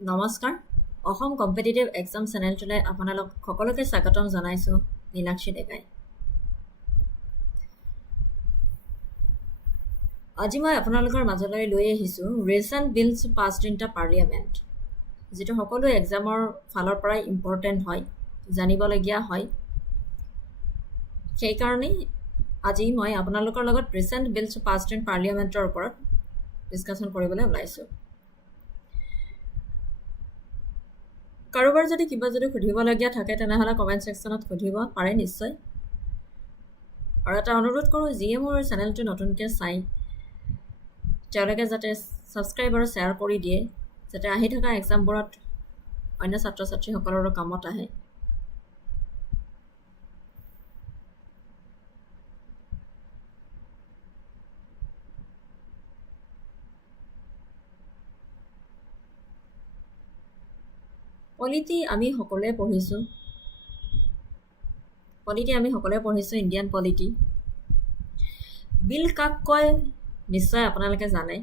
নমস্কাৰ অসম competitive exam চেনেলটোলৈ আপোনালোক সকলোকে স্বাগতম জনাইছোঁ নীলাক্ষী ডেকাই আজি মই আপোনালোকৰ মাজলৈ লৈ আহিছোঁ recent bills passed in the parliament যিটো সকলো এক্সামৰ ফালৰ পৰাই ইম্পৰ্টেণ্ট হয় জানিবলগীয়া হয় সেইকাৰণেই আজি মই আপোনালোকৰ লগত ৰিচেণ্ট বিলছ পাছড ইন পাৰ্লিয়ামেণ্টৰ ওপৰত ডিছকাশ্যন কৰিবলৈ ওলাইছোঁ কাৰোবাৰ যদি কিবা সুধিবলগীয়া থাকে তেনেহ'লে কমেণ্ট ছেকশ্যনত সুধিব পাৰে নিশ্চয় আৰু এটা অনুৰোধ কৰোঁ যিয়ে মোৰ চেনেলটো নতুনকৈ চাই তেওঁলোকে যাতে ছাবস্ক্ৰাইব আৰু শ্বেয়াৰ কৰি দিয়ে যাতে আহি থকা এক্সামবোৰত অন্য ছাত্ৰ ছাত্ৰীসকলৰো কামত আহে পলিটি আমি সকলোৱে পঢ়িছোঁ ইণ্ডিয়ান পলিটি বিল কাক কয় নিশ্চয় আপোনালোকে জানে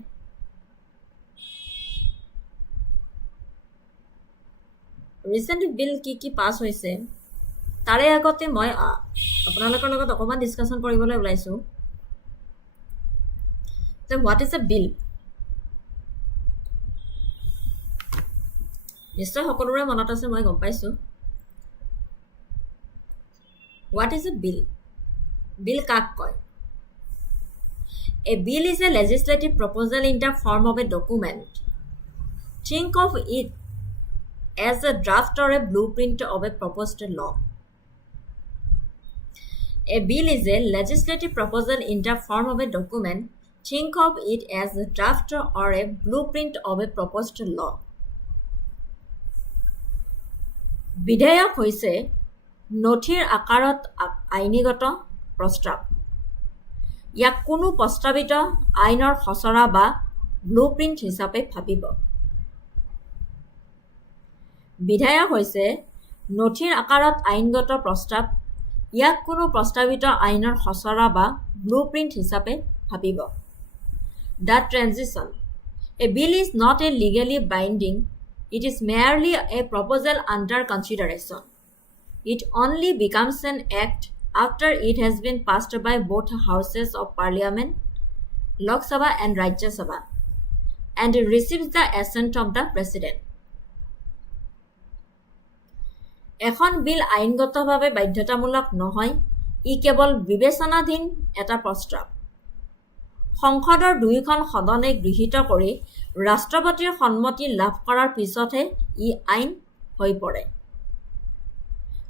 ৰিচেণ্ট বিল কি পাছ হৈছে তাৰে আগতে মই আপোনালোকৰ লগত অকণমান ডিছকাশ্যন কৰিবলৈ ওলাইছোঁ যে হোৱাট ইজ এ বিল নিশ্চয় সকলোৰে মনত আছে মই গম পাইছোঁ হোৱাট ইজ এ বিল বিল কাক কয় A bill is a legislative proposal in the form of a document. Think of it as a draft or a blueprint of a proposed law. A bill is a legislative proposal in the form of a document. Think of it as a draft or a blueprint of a proposed law. বিধেয়ক হৈছে নথিৰ আকাৰত আইনীগত প্ৰস্তাৱ ইয়াক কোনো প্ৰস্তাৱিত আইনৰ খচৰা বা ব্লুপ্ৰিণ্ট হিচাপে ভাবিব বিধেয়ক হৈছে নথিৰ আকাৰত আইনগত প্ৰস্তাৱ ইয়াক কোনো প্ৰস্তাৱিত আইনৰ খচৰা বা ব্লুপ্ৰিণ্ট হিচাপে ভাবিব the transition a bill is not a legally binding it is merely a proposal under consideration it only becomes an act after it has been passed by both houses of parliament, Lok Sabha and Rajya Sabha, and receives the assent of the president. এখন বিল আইনগতভাৱে বাধ্যতামূলক নহয় ই কেৱল বিবেচনাধীন এটা প্ৰস্তাৱ সংসদৰ দুয়োখন সদনে গৃহীত কৰি ৰাষ্ট্ৰপতিৰ সন্মতি লাভ কৰাৰ পিছতহে ই আইন হৈ পৰে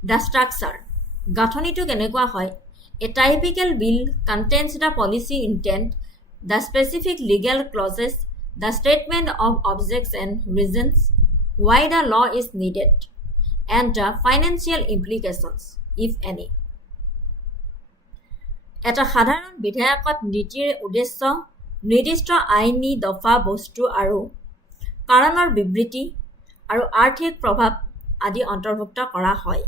দ্য ষ্ট্ৰাকচাৰ গাঁথনিটো কেনেকুৱা হয় a typical bill contains the policy intent the specific legal clauses the statement of objects and reasons why the law is needed and the financial implications if any এটা সাধাৰণ বিধেয়কত নীতিৰ উদ্দেশ্য নিৰ্দিষ্ট আইনী দফা বস্তু আৰু কাৰণৰ বিবৃতি আৰু আৰ্থিক প্ৰভাৱ আদি অন্তৰ্ভুক্ত কৰা হয়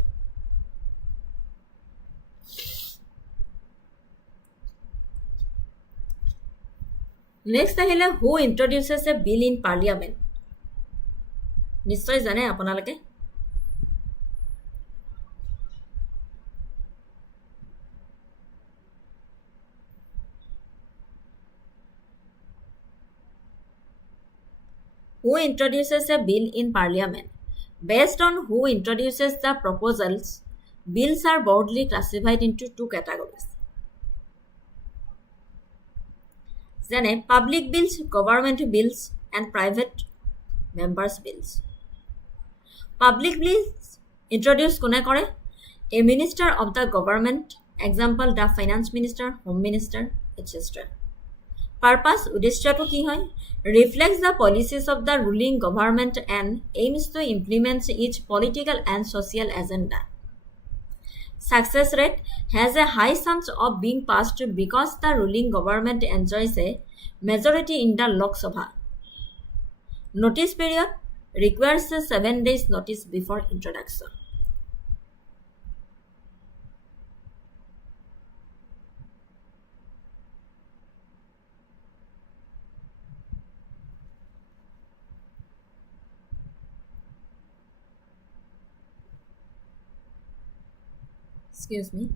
নেক্সট আহিলে হু ইন্ট্ৰডিউচেছ এ বিল ইন পাৰ্লিয়ামেণ্ট নিশ্চয় জানে আপোনালোকে who introduces a bill in parliament based on who introduces the proposals bills are broadly classified into two categories যেনে public bills government bills and private members bills public bills introduce কোনে কৰে a minister of the government example the finance minister home minister etc purpose উদ্দেশ্যটো কি হয় reflects the policies of the ruling government and aims to implement its political and social agenda success rate has a high chance of being passed because the ruling government enjoys a majority in the Lok Sabha. Notice period requires a 7 days notice before introduction. Excuse me.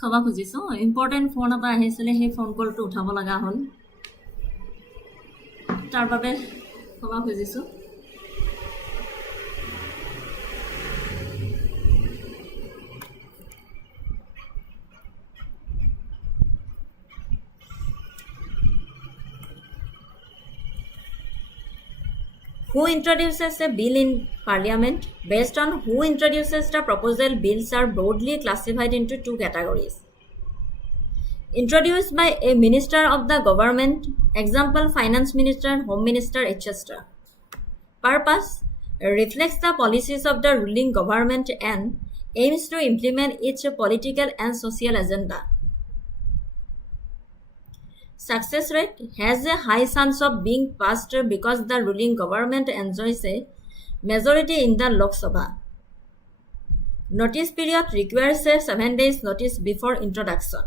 ক্ষমা খুজিছোঁ important phone এটা আহিছিলে সেই phone কলটো উঠাব লগা হ'ল তাৰ বাবে ক্ষমা খুজিছোঁ Who introduces a bill in Parliament? Based on who introduces the proposal, bills are broadly classified into two categories. Introduced by a minister of the government, example finance minister, home minister, etc. Purpose reflects the policies of the ruling government and aims to implement its political and social agenda. Success rate has a high chance of being passed because the ruling government enjoys a majority in the Lok Sabha. Notice period requires a 7 days notice before introduction.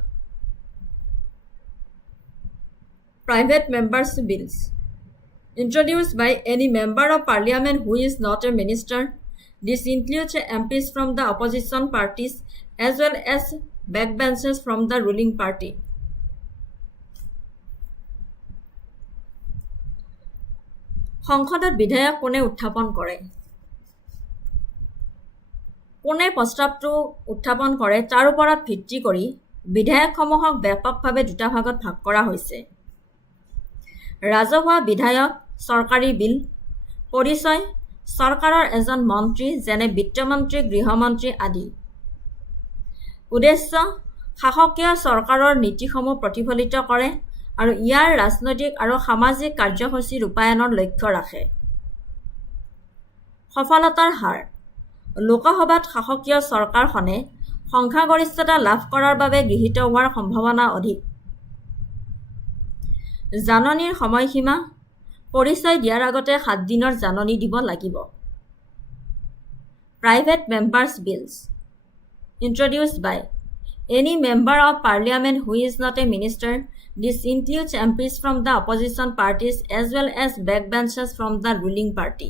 Private members' bills. Introduced by any member of parliament who is not a minister, this includes MPs from the opposition parties as well as backbenchers from the ruling party. সংসদত বিধায়ক কোনে উত্থাপন কৰে কোনে প্ৰস্তাৱটো উত্থাপন কৰে তাৰ ওপৰত ভিত্তি কৰি বিধায়কসমূহক ব্যাপকভাৱে দুটা ভাগত ভাগ কৰা হৈছে ৰাজহুৱা বিধায়ক চৰকাৰী বিল পৰিচয় চৰকাৰৰ এজন মন্ত্ৰী যেনে বিত্তমন্ত্ৰী গৃহমন্ত্ৰী আদি উদ্দেশ্য শাসকীয় চৰকাৰৰ নীতিসমূহ প্ৰতিফলিত কৰে আৰু ইয়াৰ ৰাজনৈতিক আৰু সামাজিক কাৰ্যসূচী ৰূপায়ণৰ লক্ষ্য ৰাখে সফলতাৰ হাৰ লোকসভাত শাসকীয় চৰকাৰখনে সংখ্যাগৰিষ্ঠতা লাভ কৰাৰ বাবে গৃহীত হোৱাৰ সম্ভাৱনা অধিক জাননীৰ সময়সীমা পৰিচয় দিয়াৰ আগতে 7 দিনৰ জাননী দিব লাগিব Private members' bills introduced by any member of parliament who is not a minister. This includes MPs from the opposition parties as well as backbenchers from the ruling party.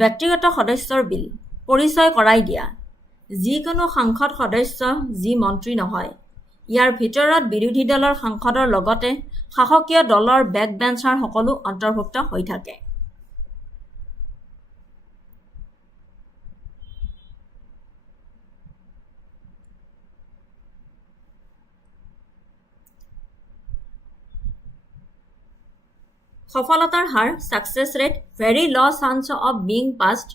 ব্যক্তিগত সদস্যৰ বিল পৰিচয় কৰাই দিয়া যিকোনো সাংসদ সদস্য যি মন্ত্ৰী নহয় ইয়াৰ ভিতৰত বিৰোধী দলৰ সাংসদৰ লগতে শাসকীয় দলৰ বেকবেঞ্চাৰ সকলো অন্তৰ্ভুক্ত হৈ থাকে সফলতাৰ হাৰ success rate very low chance of being passed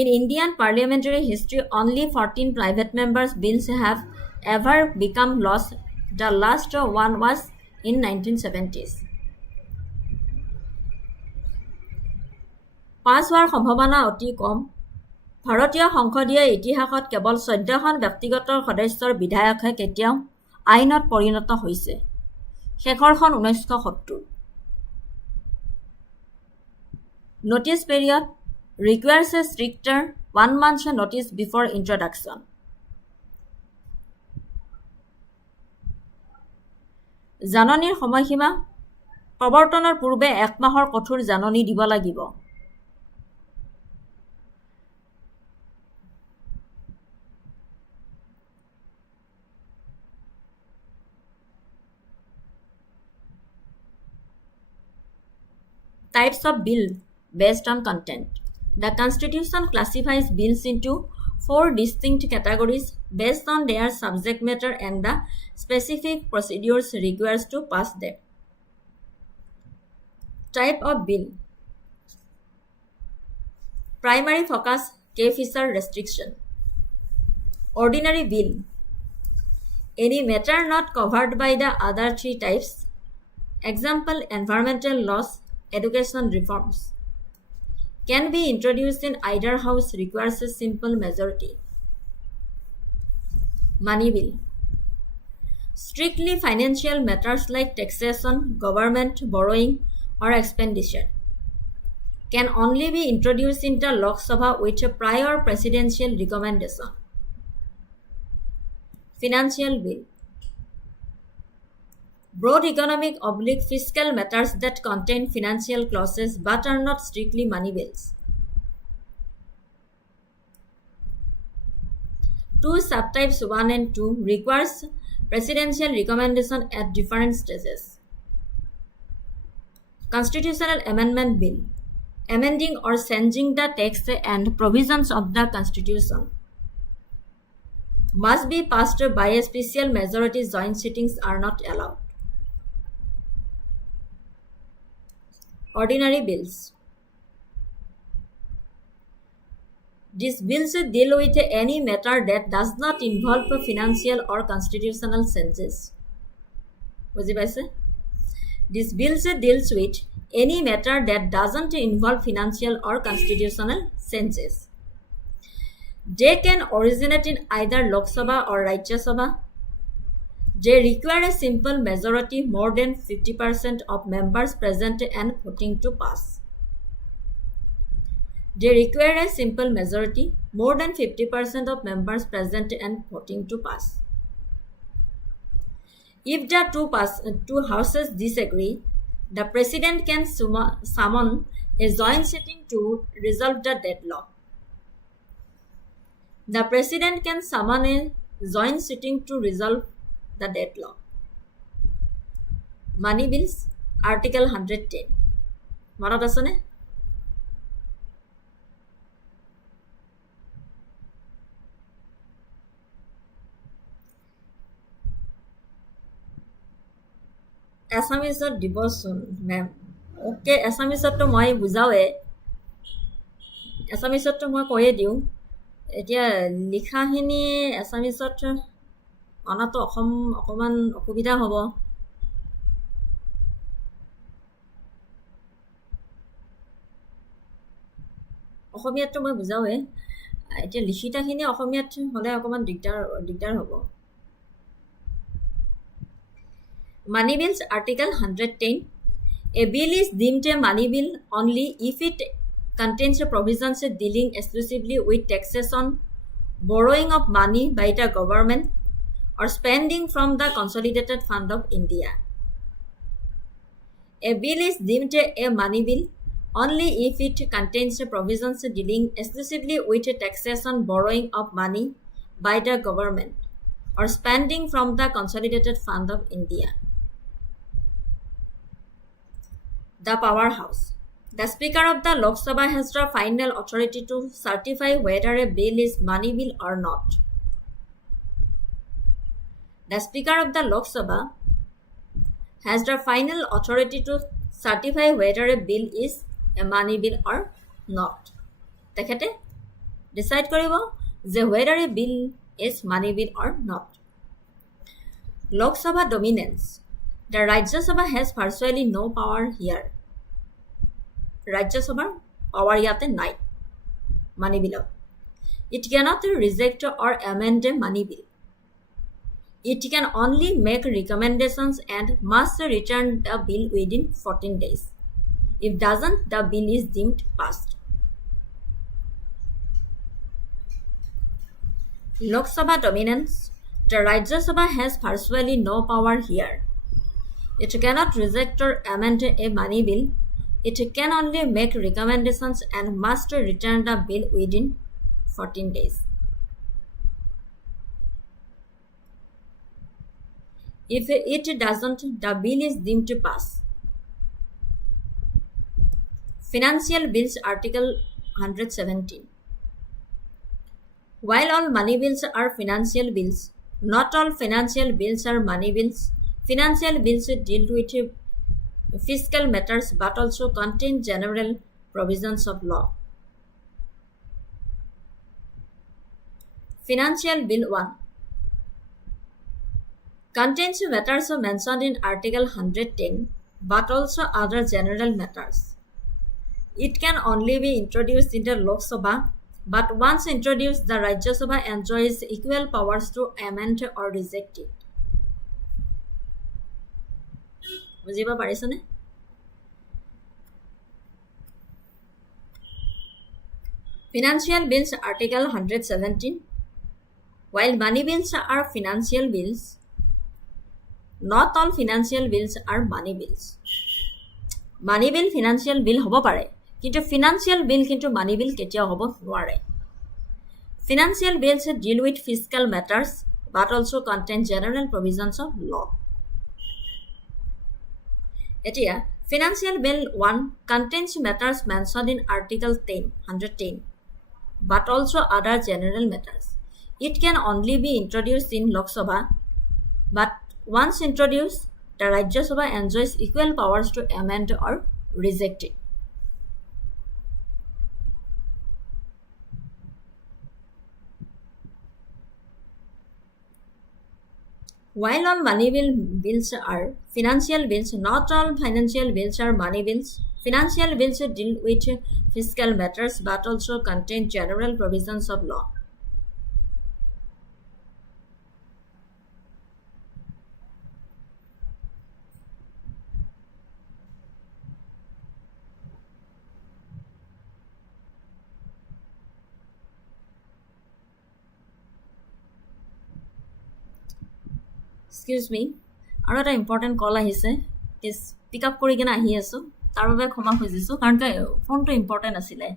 in Indian parliamentary history only 14 private members bills have ever become laws the last one was in 1970s পাছ হোৱাৰ সম্ভাৱনা অতি কম ভাৰতীয় সংসদীয় ইতিহাসত কেৱল 14খন ব্যক্তিগত সদস্যৰ বিধায়কহে কেতিয়াও আইনত পৰিণত হৈছে শেষৰখন 1970 Notice period requires a stricter 1 month notice before introduction. জাননীৰ সময়সীমা প্ৰৱৰ্তনৰ পূৰ্বে 1 মাহৰ কঠোৰ জাননী দিব লাগিব Types of bill based on content. The Constitution classifies bills into 4 distinct categories based on their subject matter and the specific procedures required to pass them. Type of bill. Primary focus, K-feature restriction. Ordinary bill. Any matter not covered by the other 3 types. Example, environmental laws, education reforms. Can be introduced in either house requires a simple majority. Money bill. Strictly financial matters like taxation, government borrowing or expenditure can only be introduced into Lok Sabha with a prior presidential recommendation. Financial bill. Broad economic / fiscal matters that contain financial clauses but are not strictly money bills. Two subtypes 1 and 2 requires presidential recommendation at different stages. Constitutional Amendment Bill, amending or changing the text and provisions of the Constitution, must be passed by a special majority. Joint sittings are not allowed. Ordinary bills. These bills deal with any matter that does not involve financial or constitutional changes. বুজি পাইছে? These bills deals with any matter that doesn't involve financial or constitutional changes. They can originate in either Lok Sabha or Rajya Sabha. They require a simple majority more than 50% of members present and voting to pass. They require a simple majority more than 50% of members present and voting to pass. If the two houses disagree, the president can summon a joint sitting to resolve the deadlock. The president can summon a joint sitting to resolve the deadlock. Money bills, Article 110. মনত আছেনে? এছামিছত দিবচোন মেম। Okay, এছামিছততো মই বুজাওৱে, এছামিছততো মই কৈয়ে দিওঁ। এতিয়া লিখাখিনি এছামিছত অনাটো অকণমান অসুবিধা হ'ব। অসমীয়াততো মই বুজাওৱে, এতিয়া লিখিতাখিনি অসমীয়াত হ'লে অকণমান দিগদাৰ হ'ব। Money bills, Article 110. A bill is deemed a money bill only if it contains provisions dealing exclusively with taxation, borrowing of money by the government, or spending from the Consolidated Fund of India. A bill is deemed a money bill only if it contains provisions dealing exclusively with taxation, borrowing of money by the government, or spending from the Consolidated Fund of India. The Powerhouse. The Speaker of the Lok Sabha has the final authority to certify whether a bill is money bill or not. The Speaker of the Lok Sabha has the final authority to certify whether a bill is a money bill or not. তেখেতে decide কৰিব যে whether a bill is money bill or not. Lok Sabha dominance. The Rajya Sabha has virtually no power here. Rajya Sabha power ইয়াতে নাই money bill. It cannot reject or amend a money bill. It can only make recommendations and must return the bill within 14 days. If doesn't, the bill is deemed passed. Lok Sabha dominance. The Rajya Sabha has virtually no power here. It cannot reject or amend a money bill. It can only make recommendations and must return the bill within 14 days. If it doesn't, the bill is deemed to pass. Financial bills, Article 117. While all money bills are financial bills, not all financial bills are money bills. Financial bills deal with fiscal matters but also contain general provisions of law. Financial Bill 1 contains matters mentioned in Article 110 but also other general matters. It can only be introduced in the Lok Sabha, but once introduced, the Rajya Sabha enjoys equal powers to amend or reject it. বুজিব পাৰিছনে? Financial bills, Article 117. While money bills are financial bills, not all financial bills are money bills. Money bill financial bill হ'ব পাৰে, কিন্তু financial bill কিন্তু money bill কেতিয়াও হ'ব নোৱাৰে. Financial bills deal with fiscal matters but also contain general provisions of law. এতিয়া Financial Bill 1 contains matters mentioned in Article 110 but also other general matters. It can only be introduced in Lok Sabha, but once introduced, the Rajya Sabha enjoys equal powers to amend or reject it. While all money bills are financial bills, not all financial bills are money bills. Financial bills deal with fiscal matters but also contain general provisions of law. Excuse me, আৰু এটা important call আহিছে, please pick up কৰি কিনে আহি আছোঁ, তাৰ বাবে ক্ষমা খুজিছোঁ কাৰণ ফোনটো ইম্পৰ্টেণ্ট আছিলে।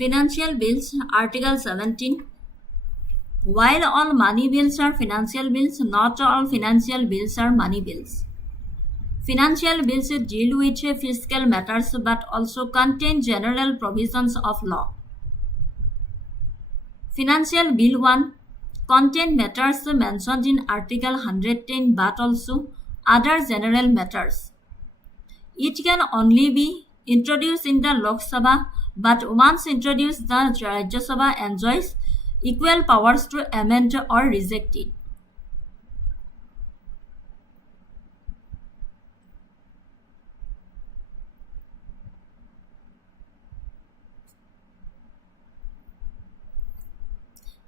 Financial bills, Article 17. While all money bills are financial bills, not all financial bills are money bills. Financial bills deal with fiscal matters but also contain general provisions of law. Financial Bill 1 contain matters mentioned in Article 110 but also other general matters. It can only be introduced in the Lok Sabha, but once introduced, the Rajya Sabha enjoys equal powers to amend or reject it.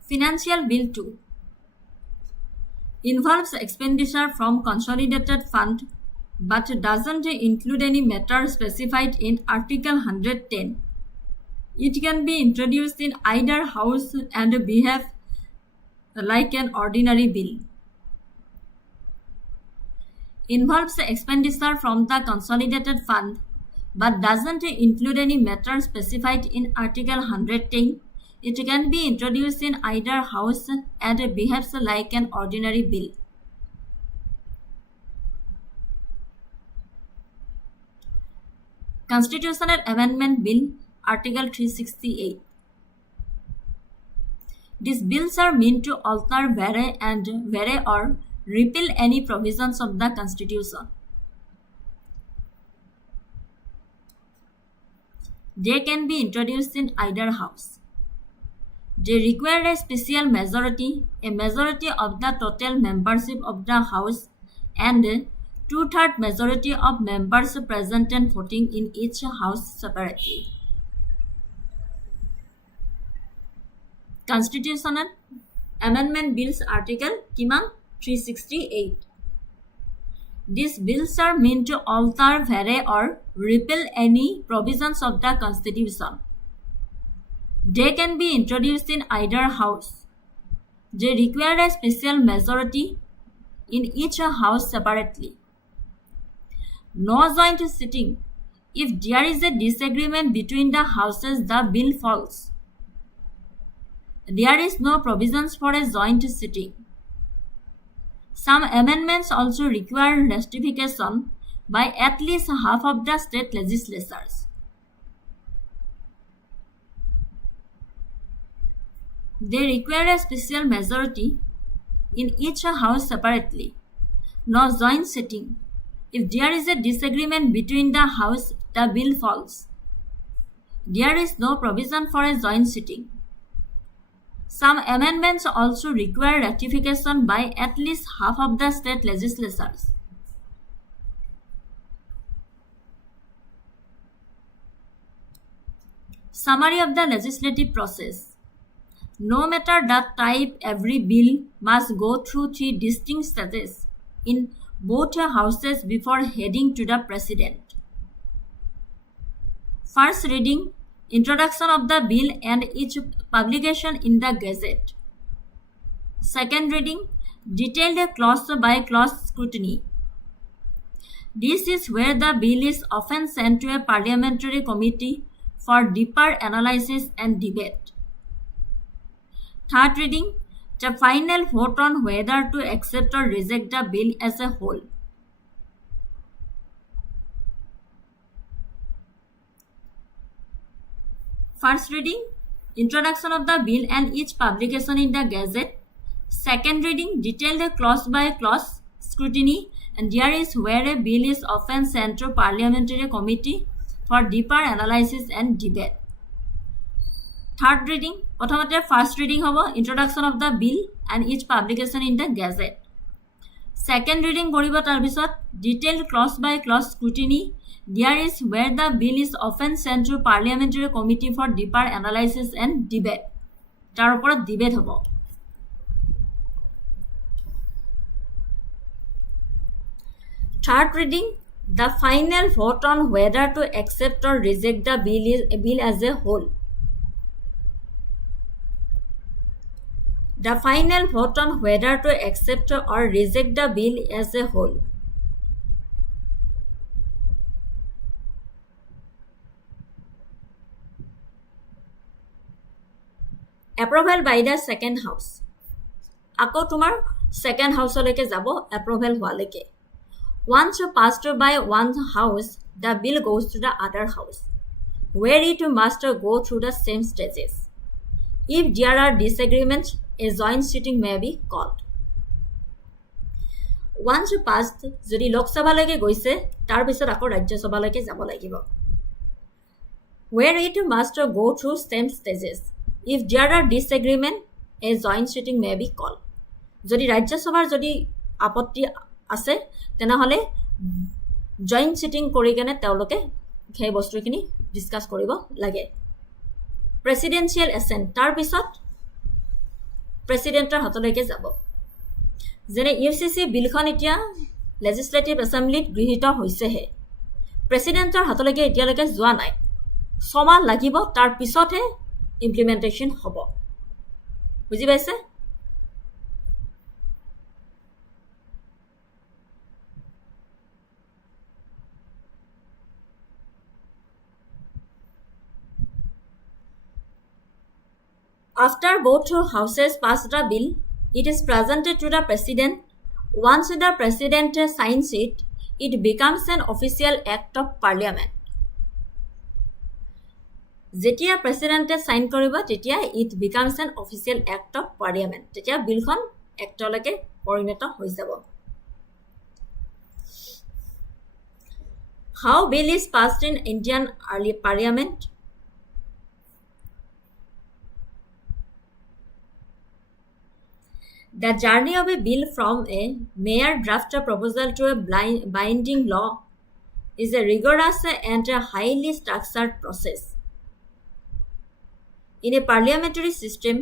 Financial Bill 2 involves expenditure from consolidated fund but doesn't include any matter specified in Article 110. It can be introduced in either house and behave like an ordinary bill. Involves expenditure from the consolidated fund but doesn't include any matter specified in Article 110. It can be introduced in either house and behaves like an ordinary bill. Constitutional Amendment Bill, Article 368. These bills are meant to alter, vary or repeal any provisions of the Constitution. They can be introduced in either house. They require a special majority, a majority of the total membership of the House, and a two-thirds majority of members present and voting in each House separately. Constitutional Amendment Bills Article 368. These bills are meant to alter, vary, or repeal any provisions of the Constitution. They can be introduced in either house. They require a special majority in each house separately. No joint sitting. If there is a disagreement between the houses, the bill falls. There is no provisions for a joint sitting. Some amendments also require ratification by at least half of the state legislatures. They require a special majority in each house separately. No joint sitting. If there is a disagreement between the house, the bill falls. There is no provision for a joint sitting. Some amendments also require ratification by at least half of the state legislatures. Summary of the legislative process. No matter the type, every bill must go through 3 distinct stages in both houses before heading to the President. First reading, introduction of the bill and its publication in the Gazette. Second reading, detailed clause-by-clause scrutiny. This is where the bill is often sent to a parliamentary committee for deeper analysis and debate. Third reading, the final vote on whether to accept or reject the bill as a whole. First reading, introduction of the bill and its publication in the Gazette. Second reading, detailed clause-by-clause scrutiny, and there is where a bill is often sent to parliamentary committee for deeper analysis and debate. Third reading, প্রথমতে first reading হব introduction of the bill and its publication in the gazette second reading কৰিব তাৰপিছত detailed clause by clause scrutiny there is where the bill is often sent to parliamentary committee for deeper analysis and debate তাৰ ওপৰত debate হ'ব third reading the final vote on whether to accept or reject the bill as a whole. The final vote on whether to accept or reject the bill as a whole. approval by the second house. আকৌ তোমাৰ second house লৈকে যাব approval হোৱালৈকে. Once passed by one house, the bill goes to the other house, where it must go through the same stages. If there are disagreements, a joint sitting may be called. Once passed, যদি লোকসভালৈকে গৈছে তাৰ পিছত আকৌ ৰাজ্যসভালৈকে যাব লাগিব. Where it must go through same stages. If there are disagreement, a joint sitting may be called. যদি ৰাজ্যসভাৰ যদি আপত্তি আছে তেনেহলে জইণ্ট সিটিং কৰি কেনে তেওঁলোকে সেই বস্তুখিনি ডিসকাস কৰিব লাগে. প্ৰেসিডেন্সিয়েল এসেন্ট তাৰ পিছত প্ৰেসিডেন্টৰ হাতলৈকে যাব. যেনে ইউসিসি বিলখন এতিয়া লেজিসলেটিভ এসেম্বলিত গৃহীত হৈছেহে, প্ৰেসিডেন্টৰ হাতলৈকে এতিয়ালৈকে যোৱা নাই. 6 মাহ লাগিব, তাৰ পিছতহে ইমপ্লিমেন্টেশন হ'ব. বুজি পাইছে? After both houses pass the bill, it is presented to the president. Once the president signs it, it becomes an official act of parliament. যেতিয়া প্ৰেসিডেন্টে সাইন কৰিব তেতিয়া it becomes an official act of parliament. তেতিয়া বিলখন এক্টলৈকে পৰিণত হৈ যাব. How bill is passed in Indian early parliament? The journey of a bill from a mere draft proposal to a binding law is a rigorous and a highly structured process. In a parliamentary system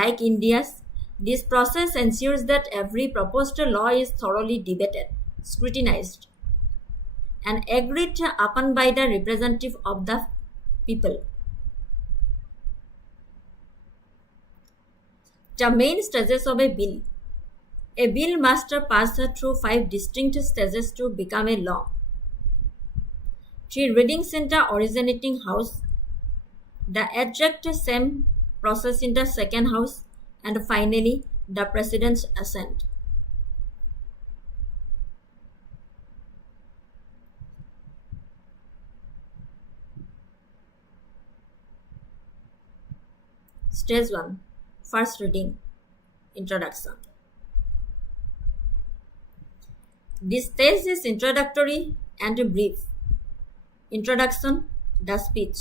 like India's, this process ensures that every proposed law is thoroughly debated, scrutinized, and agreed upon by the representative of the people. The main stages of a bill. A bill must pass through 5 distinct stages to become a law. 3 readings in the originating house, the exact same process in the second house, and finally the president's assent. Stage 1. First reading. Introduction. This stage is introductory and brief. Introduction. The speech.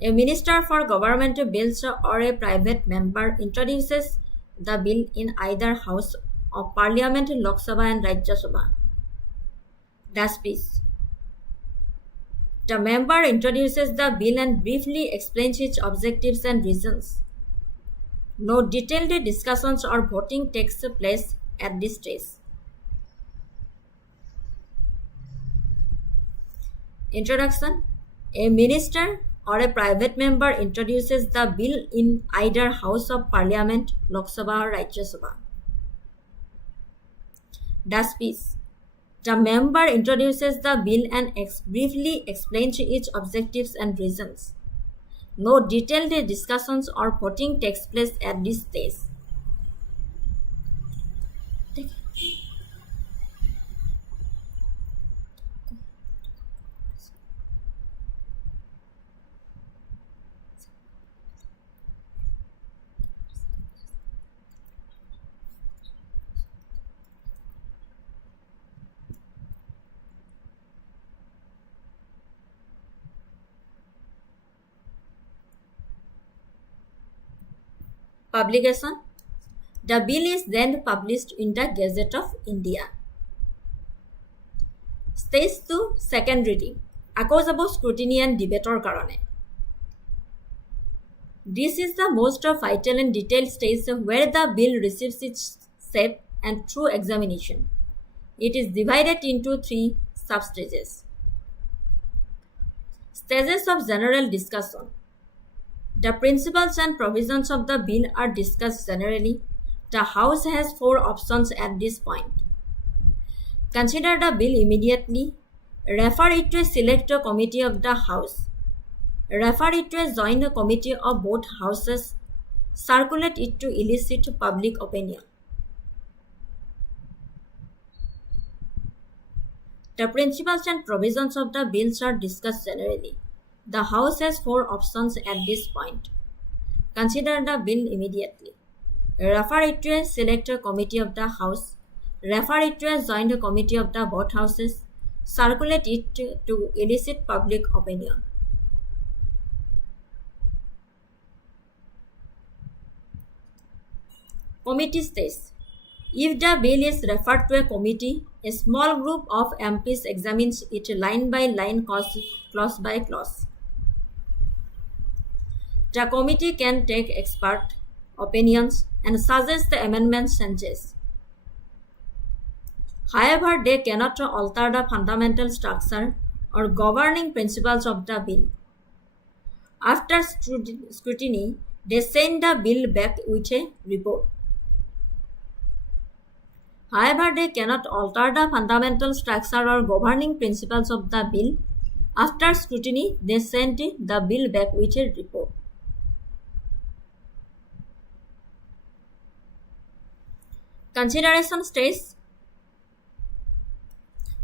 A minister for government bills or a private member introduces the bill in either house of parliament, Lok Sabha and Rajya Sabha. The speech. The member introduces the bill and briefly explains its objectives and reasons. No detailed discussions or voting takes place at this stage. Introduction. A minister or a private member introduces the bill in either House of Parliament, Lok Sabha or Rajya Sabha. The speech. The member introduces the bill and briefly explains its objectives and reasons. No detailed discussions or voting takes place at this stage. Publication. The bill is then published in the Gazette of India. Stage 2. Second reading. আকৌ যাব scrutiny and debateৰ কাৰণে. This is the most vital and detailed stage where the bill receives its shape and true examination. It is divided into 3 sub-stages. Stages of general discussion. The principles and provisions of the bill are discussed generally. The House has 4 options at this point. Consider the bill immediately. Refer it to a select committee of the House. Refer it to a joint committee of both houses. circulate it to elicit public opinion. The principles and provisions of the bills are discussed generally. The House has 4 options at this point. Consider the bill immediately. Refer it to a select committee of the House. Refer it to a joint committee of the both houses. Circulate it to elicit public opinion. Committee stays. If the bill is referred to a committee, a small group of MPs examines it line by line, clause by clause. The committee can take expert opinions and suggest the amendments changes. However, they cannot alter the fundamental structure or governing principles of the bill. After scrutiny, they send the bill back with a report. However, they cannot alter the fundamental structure or governing principles of the bill. After scrutiny, they send the bill back with a report. Consideration states,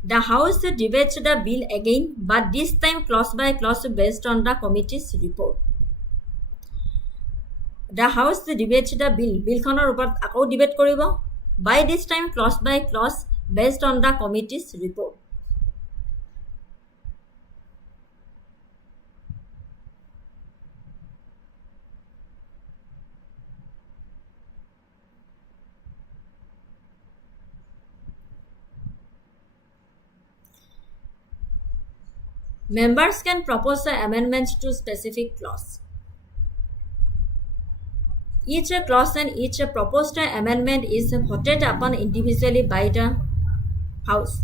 the House debates the bill again, but this time clause by clause based on the committee's report. The House debates the bill. Billখনৰ ওপৰত আকৌ debate কৰিব. By this time clause by clause based on the committee's report. Members can propose amendments to specific clause. Each clause and each proposed amendment is voted upon individually by the House.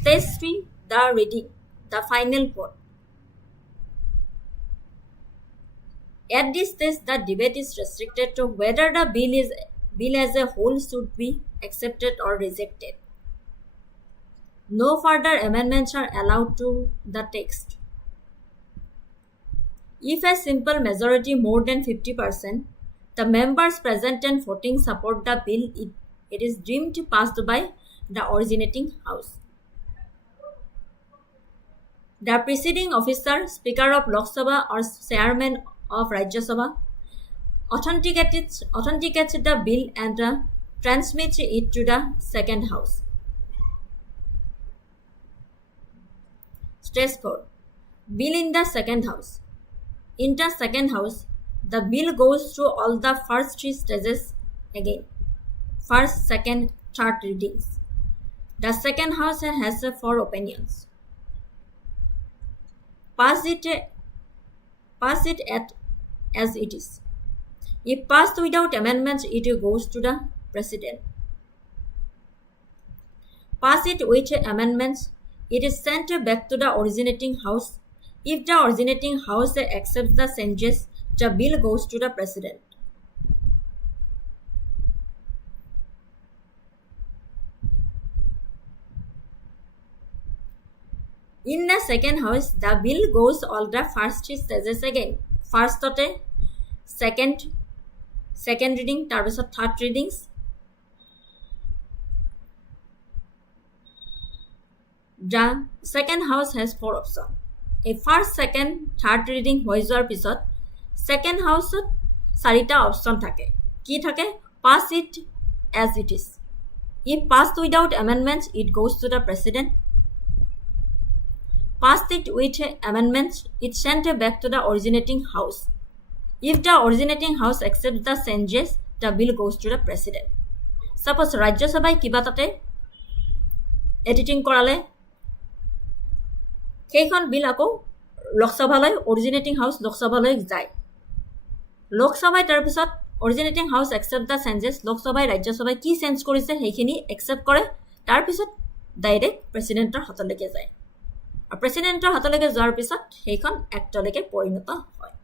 Stage 3, the reading, the final vote. At this stage, the debate is restricted to whether the bill as a whole should be accepted or rejected. No further amendments are allowed to the text. If a simple majority more than 50%, the members present and voting support the bill, it is deemed passed by the originating House. The presiding officer, Speaker of Lok Sabha or Chairman of Rajya Sabha, authenticates the bill and transmits it to the second House. Stage 4. Bill in the second House. In the second House, the bill goes through all the first 3 stages again. First, second, third readings. The second House has 4 opinions. Pass it as it is. If passed without amendments, it goes to the President. Pass it with amendments, it is sent back to the originating House. If the originating House accepts the changes, the bill goes to the President. In the second House, the bill goes all the first 3 stages again. First, second reading, তাৰপিছত third readings. The second House has 4 options. A first, second, third reading হৈ যোৱাৰ পিছত second House 4টা option থাকে. কি থাকে? Pass it as it is. If passed without amendments, it goes to the President. Passed it with amendments, it sent back to the originating House. If the originating House accepts the changes, the bill goes to the President. Suppose Rajya Sabha কিবা তাতে editing কৰালে, সেইখন বিল আকৌ লোকসভালৈ অৰিজিনেটিং house লোকসভালৈ যায়। লোকসভাই তাৰপিছত অৰিজিনেটিং house accept the changes, লোকসভাই ৰাজ্যসভাই কি change কৰিছে সেইখিনি একচেপ্ট কৰে, তাৰপিছত ডাইৰেক্ট প্ৰেচিডেণ্টৰ হাতলৈকে যায়। আৰু প্ৰেচিডেণ্টৰ হাতলৈকে যোৱাৰ পিছত সেইখন এক্টলৈকে পৰিণত হয়।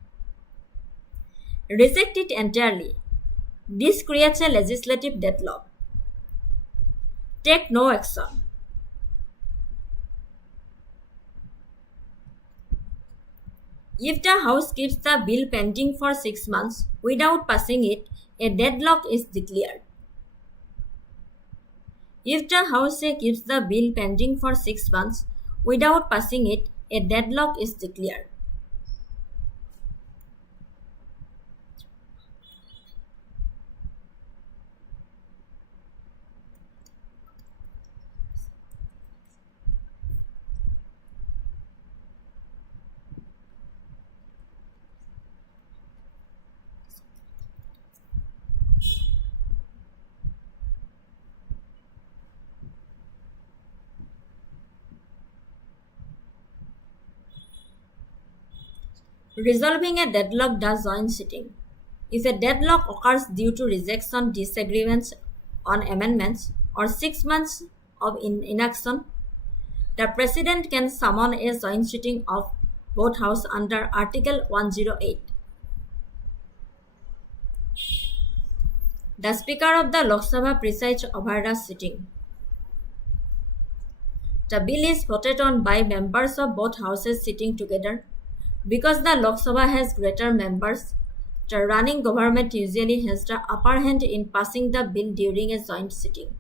Reject it entirely. This creates a legislative deadlock. Take no action. If the House keeps the bill pending for 6 months without passing it, a deadlock is declared. If the House keeps the bill pending for 6 months without passing it, a deadlock is declared. Resolving a deadlock does joint sitting. If a deadlock occurs due to rejection, disagreements on amendments, or 6 months of inaction, the President can summon a joint sitting of both Houses under Article 108. The Speaker of the Lok Sabha presides over the sitting. The bill is voted on by members of both houses sitting together. Because the Lok Sabha has greater members, the running government usually has the upper hand in passing the bill during a joint sitting.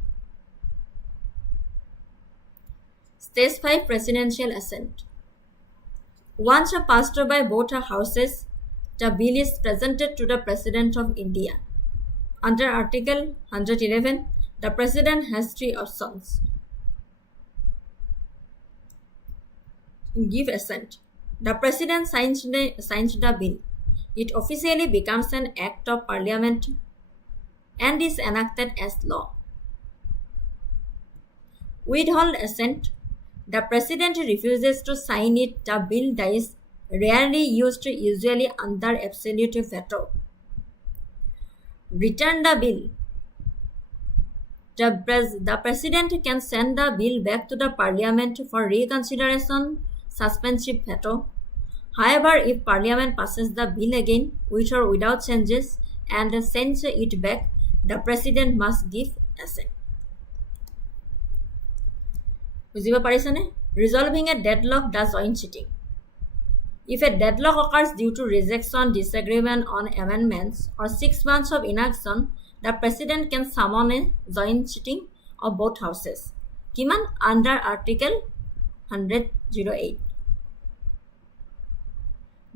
Stage 5 Presidential Assent. Once passed by both houses, the bill is presented to the President of India. Under Article 111, the President has 3 options. Give assent. The President signs the bill. It officially becomes an act of Parliament and is enacted as law. Withhold assent. The President refuses to sign it. The bill dies, rarely used, usually under absolute veto. Return the bill. The President can send the bill back to the Parliament for reconsideration, suspensive veto. However, if Parliament passes the bill again, with or without changes, and sends it back, the President must give assent. বুজিব পাৰিছানে? Resolving a deadlock does joint sitting. If a deadlock occurs due to rejection, disagreement on amendments, or 6 months of inaction, the President can summon a joint sitting of both houses. Kiman? Under Article 108.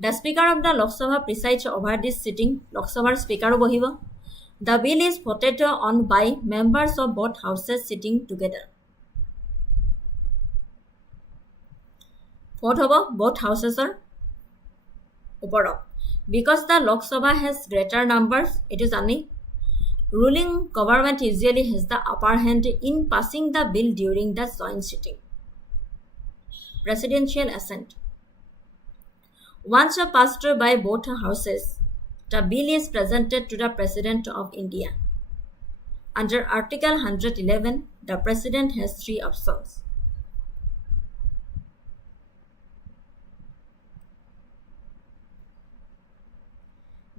The Speaker of the Lok Sabha presides over this sitting. Lok Sabhar Speaker bohibo. The bill is voted on by members of both houses sitting together. Vote hobo both houses are upor. Because the Lok Sabha has greater numbers, it is only ruling government usually has the upper hand in passing the bill during the joint sitting. Presidential assent. Once passed by both houses, the bill is presented to the President of India. Under Article 111, the President has 3 options.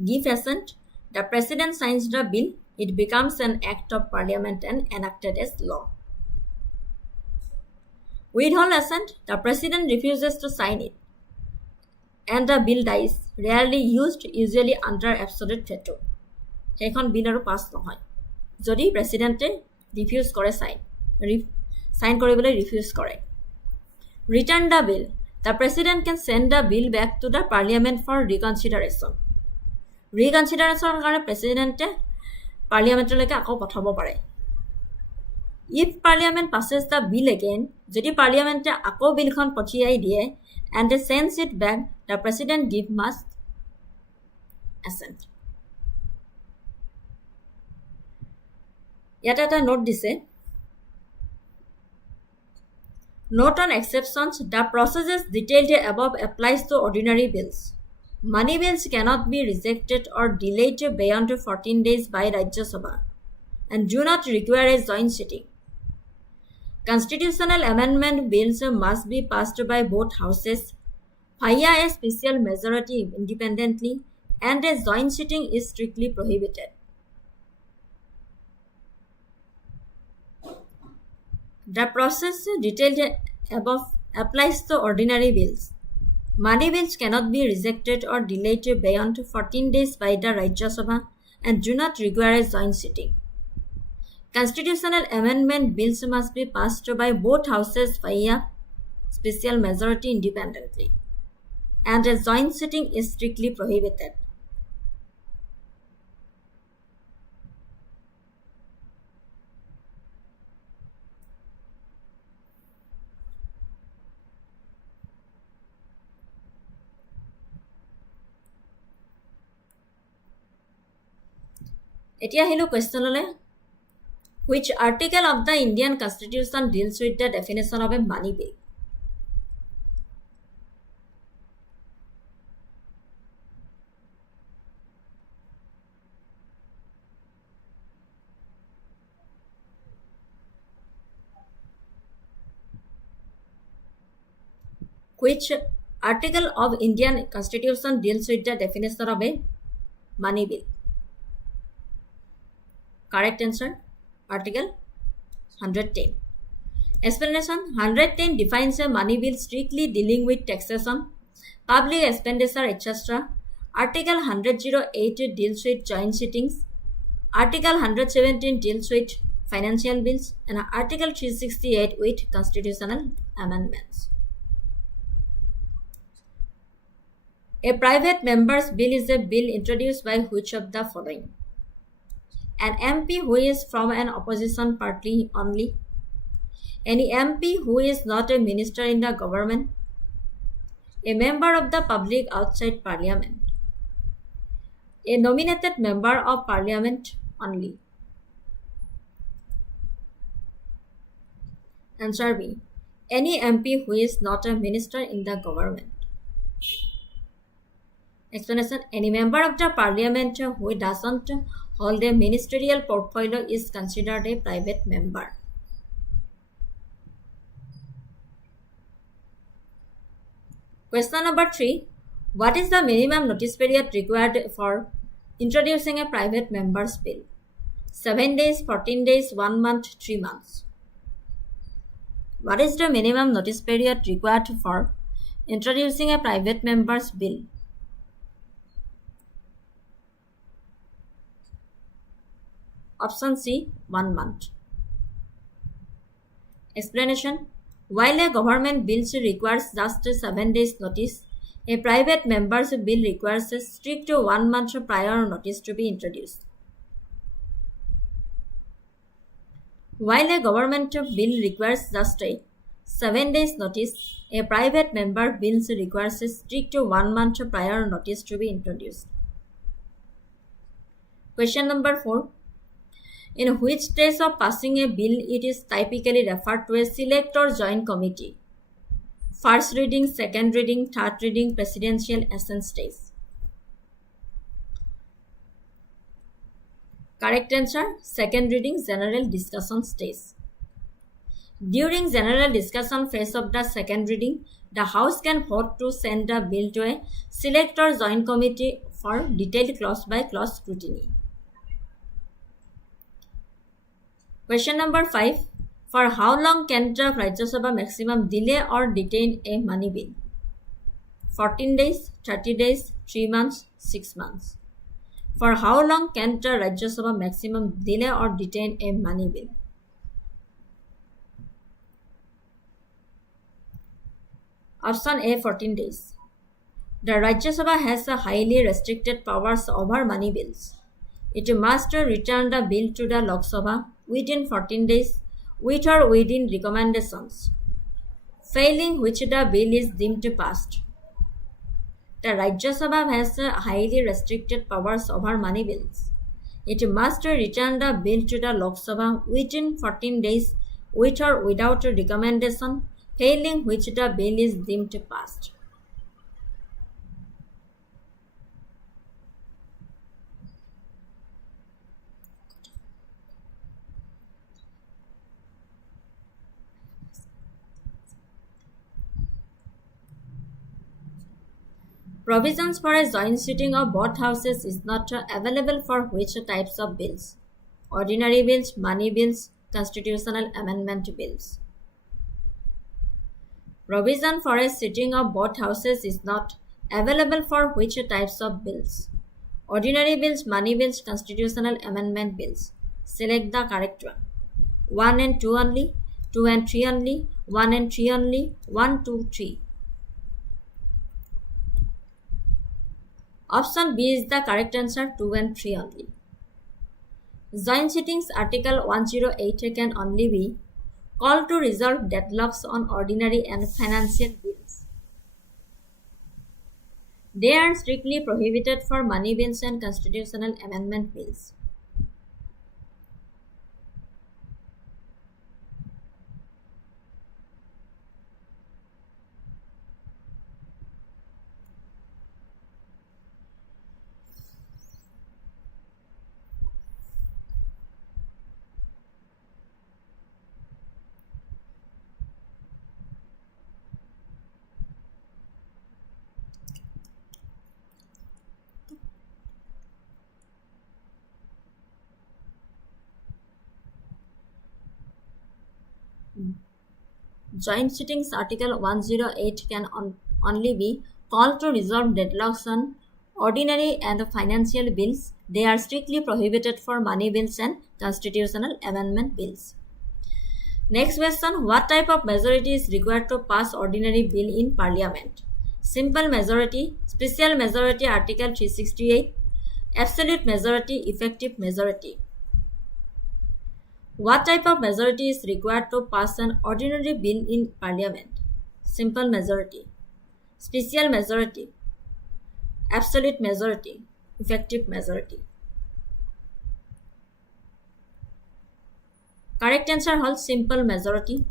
Give assent. The President signs the bill. It becomes an act of Parliament and enacted as law. Withhold assent. The President refuses to sign it, and the bill dies, rarely used, usually under absolute veto. সেইখন বিল আৰু পাছ নহয় যদি প্ৰেচিডেণ্টে refuse কৰে sign কৰিবলৈ refuse কৰে. Return the bill. The President can send the bill back to the Parliament for reconsideration. Reconsideration কাৰণে প্ৰেচিডেণ্টে পাৰ্লিয়ামেণ্টলৈকে আকৌ পঠাব পাৰে. If Parliament passes the bill again, যদি পাৰ্লিয়ামেণ্টে আকৌ বিলখন পঠিয়াই দিয়ে and sends it back, the President must assent. ইয়াতে এটা নোট দিছে. Note on exceptions. The processes detailed above applies to ordinary bills. Money bills cannot be rejected or delayed beyond 14 days by Rajya Sabha and do not require a joint sitting. Constitutional amendment bills must be passed by both houses via a special majority independently, and a joint sitting is strictly prohibited. The process detailed above applies to ordinary bills. Money bills cannot be rejected or delayed beyond 14 days by the Rajya Sabha and do not require a joint sitting. Constitutional amendment bills must be passed by both houses via special majority independently, and a joint sitting is strictly prohibited. এতিয়া আহিলো কুৱেশ্যনলৈ which article of the Indian Constitution deals with the definition of a money bill? Which article of Indian Constitution deals with the definition of a money bill? Correct answer, Article 110. Explanation: 110 defines a money bill strictly dealing with taxation, public expenditure, etc. Article 108 deals with joint sittings. Article 117 deals with financial bills, and Article 368 with constitutional amendments. A private member's bill is a bill introduced by which of the following? An MP who is from an opposition party only, any MP who is not a minister in the government, a member of the public outside parliament, a nominated member of parliament only. Answer B. Any MP who is not a minister in the government. Explanation: any member of the parliament who doesn't hold a ministerial portfolio is considered a private member. Question number 3. What is the minimum notice period required for introducing a private member's bill? 7 days, 14 days, 1 month, 3 months. What is the minimum notice period required for introducing a private member's bill? Option C, 1 month. Explanation: while a government bill requires just 7 days notice, a private member's bill requires a strict 1 month prior notice to be introduced. While a government bill requires just a 7 days notice, a private member bill requires a strict 1 month prior notice to be introduced. Question number 4. In which stage of passing a bill it is typically referred to as select or joint committee? First reading, second reading, third reading, presidential assent stage. Correct answer, second reading, general discussion stage. During general discussion phase of the second reading, the House can vote to send the bill to a select or joint committee for detailed clause by clause scrutiny. Question number 5. For how long can the Rajya Sabha maximum delay or detain a money bill? 14 days, 30 days, 3 months, 6 months. For how long can the Rajya Sabha maximum delay or detain a money bill? Option A, 14 days. The Rajya Sabha has a highly restricted powers over money bills. It must return the bill to the Lok Sabha within 14 days with or within recommendations, failing which the bill is deemed passed. The Rajya Sabha has highly restricted powers over money bills. It must return the bill to the Lok Sabha within 14 days with or without recommendation, failing which the bill is deemed passed. Provisions for a joint sitting of both houses is not available for which types of bills? Ordinary bills, money bills, constitutional amendment bills. Provision for a sitting of both houses is not available for which types of bills? Ordinary bills, money bills, constitutional amendment bills. Select the correct one. 1 and 2 only, 2 and 3 only, 1 and 3 only, 1, 2, 3. Option B is the correct answer, 2 and 3 only. Joint sittings Article 108 can only be called to resolve deadlocks on ordinary and financial bills. They are strictly prohibited for money bills and constitutional amendment bills. Joint sittings Article 108 can only be called to resolve deadlocks on ordinary and financial bills. They are strictly prohibited for money bills and constitutional amendment bills. Next question, what type of majority is required to pass ordinary bill in Parliament? Simple majority, special majority Article 368, absolute majority, effective majority. What type of majority is required to pass an ordinary bill in Parliament? Simple majority, special majority, absolute majority, effective majority. Correct answer holds simple majority.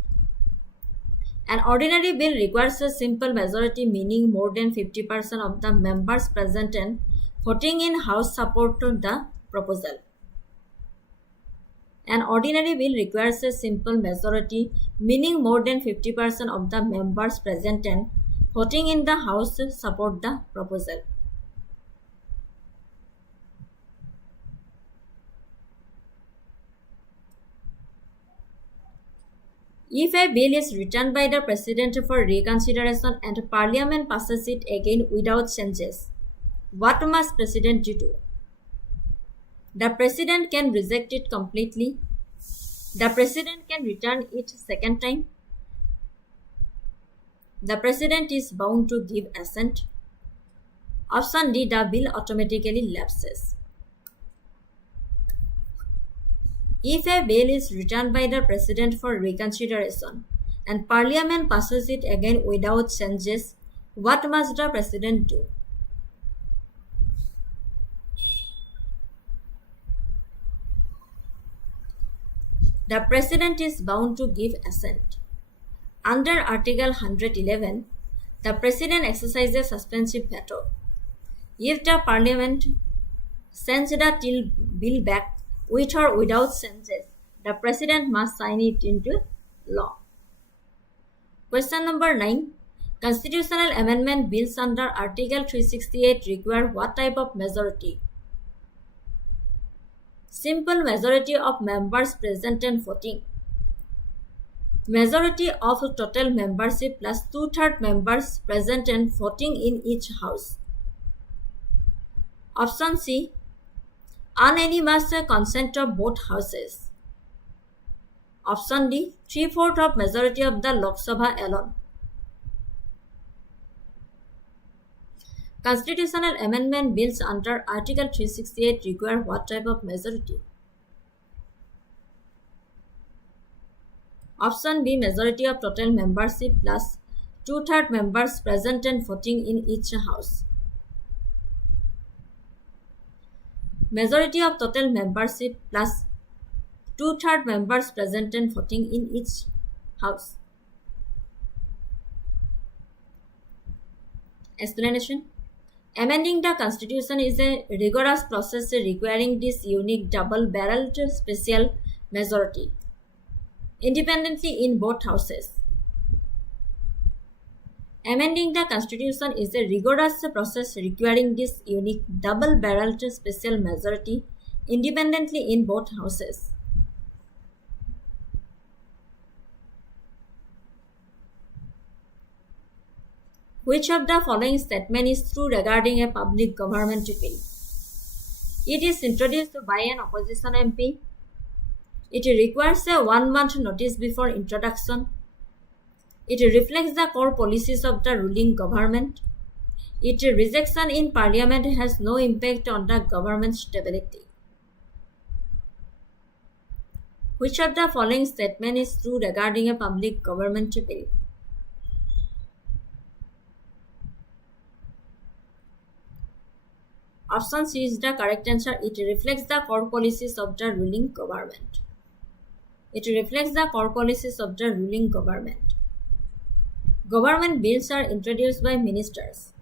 An ordinary bill requires a simple majority, meaning more than 50% of the members present and voting in House support to the proposal. An ordinary bill requires a simple majority, meaning more than 50% of the members present and voting in the House support the proposal. If a bill is returned by the President for reconsideration and Parliament passes it again without changes, what must President do? The President can reject it completely. The President can return it second time. The President is bound to give assent. Option D, the bill automatically lapses. If a bill is returned by the President for reconsideration and Parliament passes it again without changes, what must the President do? The President is bound to give assent. Under Article 111, the President exercises suspensive veto. If the Parliament sends the bill back with or without changes, the President must sign it into law. Question number 9. Constitutional amendment bills under Article 368 require what type of majority? Simple majority of members present and voting. Majority of total membership plus 2/3 members present and voting in each house. Option C, unanimous consent of both houses. Option D, 3/4 of majority of the Lok Sabha alone. Constitutional amendment bills under Article 368 require what type of majority? Option B, majority of total membership plus 2/3 members present and voting in each house. Majority of total membership plus 2/3 members present and voting in each house. Explanation. Amending the Constitution is a rigorous process requiring this unique double-barreled special majority independently in both houses. Amending the Constitution is a rigorous process requiring this unique double-barreled special majority independently in both houses. Which of the following statement is true regarding a public government bill? It is introduced by an opposition MP. It requires a 1-month notice before introduction. It reflects the core policies of the ruling government. Its rejection in Parliament has no impact on the government's stability. Which of the following statement is true regarding a public government bill? Option C is the correct answer. It reflects the core policies of the ruling government. It reflects the core policies of the ruling government. Government bills are introduced by ministers.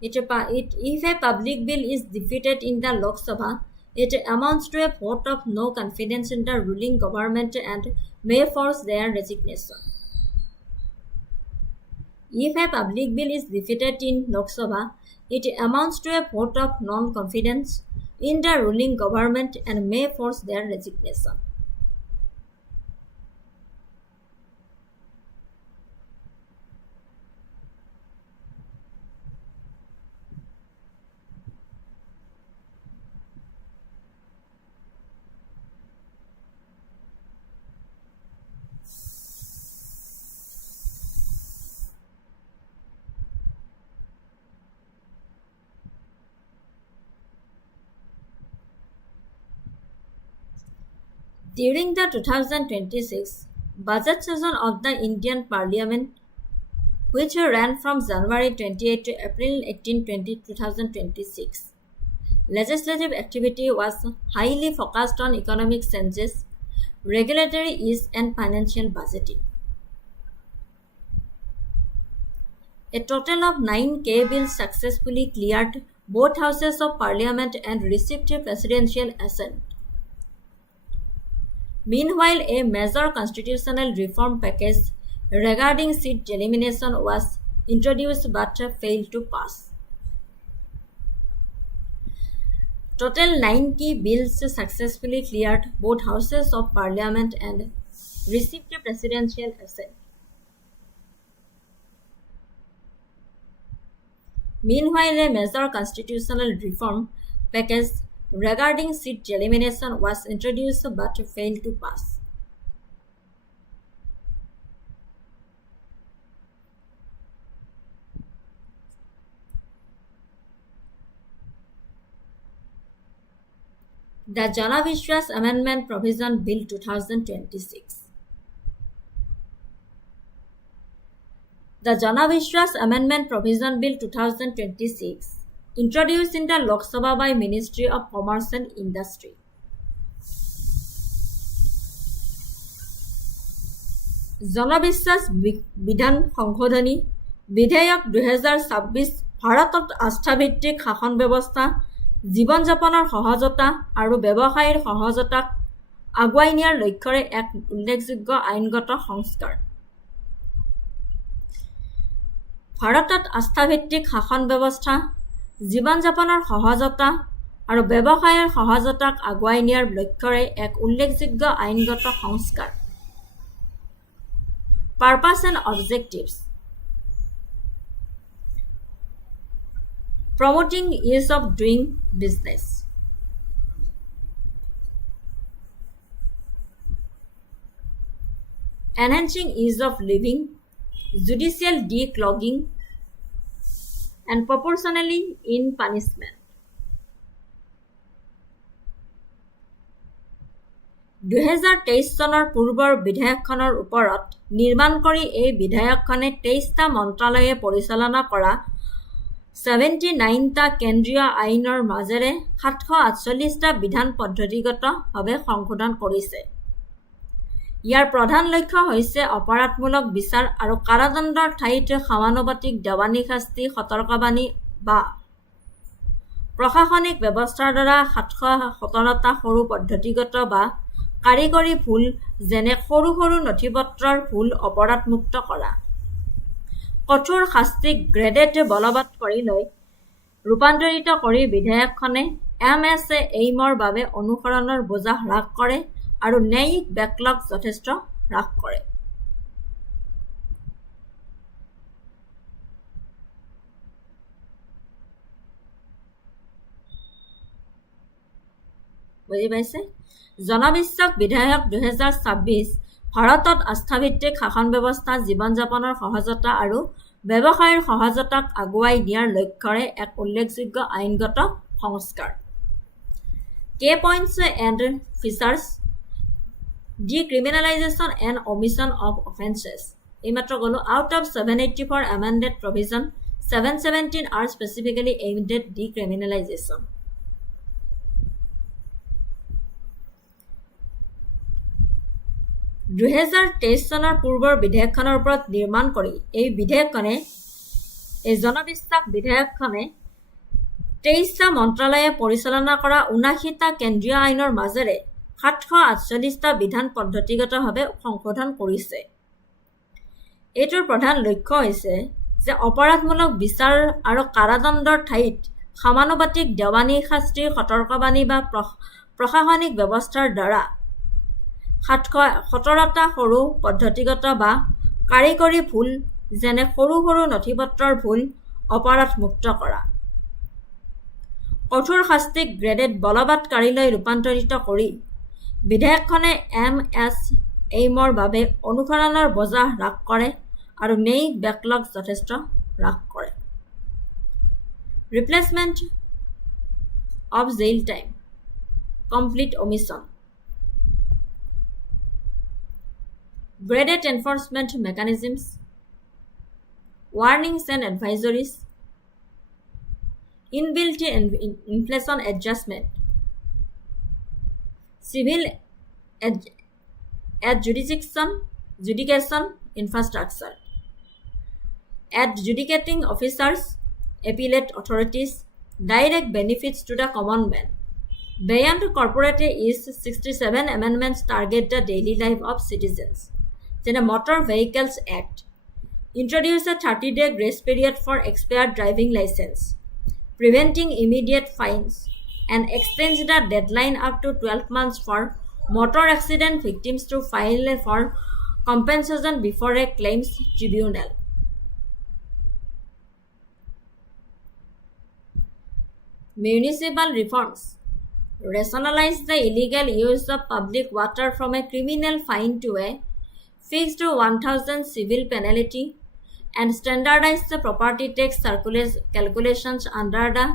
If a public bill is defeated in the Lok Sabha, it amounts to a vote of no confidence in the ruling government and may force their resignation. If a public bill is defeated in Lok Sabha, it amounts to a vote of non-confidence in the ruling government and may force their resignation. During the 2026 budget session of the Indian Parliament, which ran from January 28 to April 18, 2026, legislative activity was highly focused on economic changes, regulatory ease, and financial budgeting. A total of 9 K bills successfully cleared both houses of Parliament and received presidential assent. Meanwhile, a major constitutional reform package regarding seat elimination was introduced but failed to pass. Total 9 key bills successfully cleared both houses of Parliament and received presidential assent. Meanwhile, a major constitutional reform package regarding seat elimination was introduced but failed to pass. The Jana Vishwas Amendment Provision Bill 2026. The Jana Vishwas Amendment Provision Bill 2026 introduced in the Lok Sabha by Ministry of Commerce and Industry. জনবিশ্বাস বিধান সংশোধনী বিধেয়ক 2026 ভাৰতত আস্থাভিত্তিক শাসন ব্যৱস্থা, জীৱন যাপনৰ সহজতা আৰু ব্যৱসায়ৰ সহজতাক আগুৱাই নিয়াৰ লক্ষ্যৰে এক উল্লেখযোগ্য আইনগত সংস্কাৰ। ভাৰতত আস্থাভিত্তিক শাসন ব্যৱস্থা, জীৱন যাপনৰ সহজতা আৰু ব্যৱসায়ৰ সহজতাক আগুৱাই নিয়াৰ লক্ষ্যৰে এক উল্লেখযোগ্য আইনগত সংস্কাৰ। Purpose and objectives: promoting ease of doing business, enhancing ease of living, judicial declogging, and proportionally in punishment. 2023 চনৰ পূৰ্বৰ বিধেয়কখনৰ ওপৰত নিৰ্মাণ কৰি এই বিধেয়কখনে 23টা মন্ত্ৰালয়ে পৰিচালনা কৰা 79টা কেন্দ্ৰীয় আইনৰ মাজেৰে 748টা বিধান পদ্ধতিগতভাৱে সংশোধন কৰিছে। ইয়াৰ প্ৰধান লক্ষ্য হৈছে অপৰাধমূলক বিচাৰ আৰু কাৰাদণ্ডৰ ঠাইত সমানুপাতিক দেৱানী শাস্তি, সতৰ্কবাণী বা প্ৰশাসনিক ব্যৱস্থাৰ দ্বাৰা 717টা সৰু পদ্ধতিগত বা কাৰিকৰী ভুল যেনে সৰু সৰু নথিপত্ৰৰ ভুল অপৰাধমুক্ত কৰা। কঠোৰ শাস্তিক গ্ৰেডেড বলবৎ কৰি লৈ ৰূপান্তৰিত কৰি বিধেয়কখনে MSA এইমৰ বাবে অনুসৰণৰ বোজা হ্ৰাস কৰে আৰু ন্যায়িক বেকলগ যথেষ্ট হ্ৰাস কৰে। বুজি পাইছে? জনবিশ্বাস বিধেয়ক 2026 ভাৰতত আস্থাভিত্তিক শাসন ব্যৱস্থা, জীৱন যাপনৰ সহজতা আৰু ব্যৱসায়ৰ সহজতাক আগুৱাই নিয়াৰ লক্ষ্যৰে এক উল্লেখযোগ্য আইনগত সংস্কাৰ। Key points and features: decriminalization and omission of offences. এইমাত্ৰ গলো out of 784 amended provision, 717 are specifically aimed at decriminalization. চনৰ পূৰ্বৰ বিধেয়কখনৰ ওপৰত নিৰ্মাণ কৰি এই জনবিশ্বাস বিধেয়কখনে 23টা মন্ত্ৰালয়ে পৰিচালনা কৰা 79টা কেন্দ্ৰীয় আইনৰ মাজেৰে 748টা বিধান পদ্ধতিগতভাৱে সংশোধন কৰিছে। এইটোৰ প্ৰধান লক্ষ্য হৈছে যে অপৰাধমূলক বিচাৰ আৰু কাৰাদণ্ডৰ ঠাইত সমানুপাতিক দেৱানী শাস্তিৰ সতৰ্কবাণী বা প্ৰশাসনিক ব্যৱস্থাৰ দ্বাৰা 717টা সৰু পদ্ধতিগত বা কাৰিকৰী ভুল যেনে সৰু সৰু নথিপত্ৰৰ ভুল অপৰাধমুক্ত কৰা। কঠোৰ শাস্তিক গ্ৰেডেড বলবৎকাৰীলৈ ৰূপান্তৰিত কৰি বিধেয়কখনে MSAIMৰ বাবে অনুসৰণৰ বোজা হ্ৰাস কৰে আৰু ন্যায়িক বেকলগ যথেষ্ট হ্ৰাস কৰে। Replacement of jail time, complete omission, graded enforcement mechanisms, warnings and advisories, inbuilt inflation adjustment, civil adjudication infrastructure, adjudicating officers, appellate authorities, direct benefits to the common man. Beyond corporate is 67 amendments target the daily life of citizens. Then a Motor Vehicles Act introduced a 30-day grace period for expired driving license, preventing immediate fines, and extends the deadline up to 12 months for motor accident victims to file for compensation before a claims tribunal. Municipal reforms rationalize the illegal use of public water from a criminal fine to a fixed 1,000 civil penalty and standardize the property tax calculations under the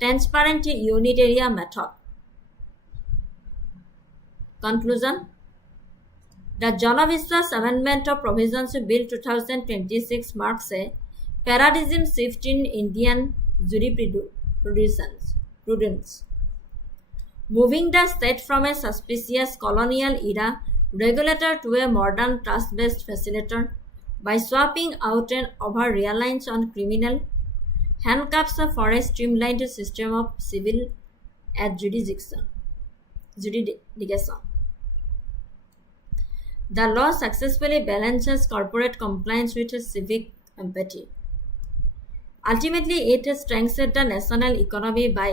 transparent unit area method. Conclusion: the Janavishwas Amendment of Provisions Bill 2026 marks a paradigm shift in Indian jurisprudence, moving the state from a suspicious colonial era regulator to a modern trust-based facilitator by swapping out an over-reliance on criminal handcuffs for a streamlined system of civil adjudication. The law successfully balances corporate compliance with civic empathy. Ultimately, it strengthens the national economy by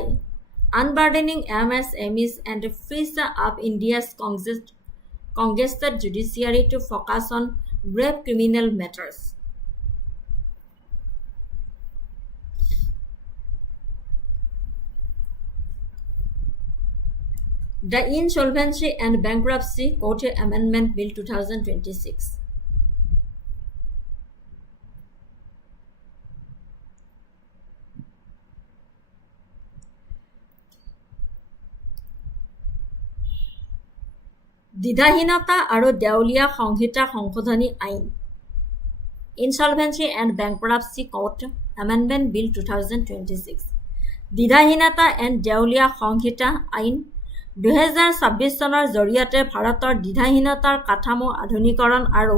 unburdening MSMEs and frees up India's congested judiciary to focus on grave criminal matters. The Insolvency and Bankruptcy Code Amendment Bill 2026. দ্বিধাহীনতা আৰু দেউলীয়া সংহিতা সংশোধনী আইন, Insolvency and Bankruptcy Code Amendment Bill 2026, দ্বিধাহীনতা and দেউলীয়া সংহিতা আইন 2026 চনৰ জৰিয়তে ভাৰতৰ দ্বিধাহীনতাৰ কাঠামো আধুনিকৰণ আৰু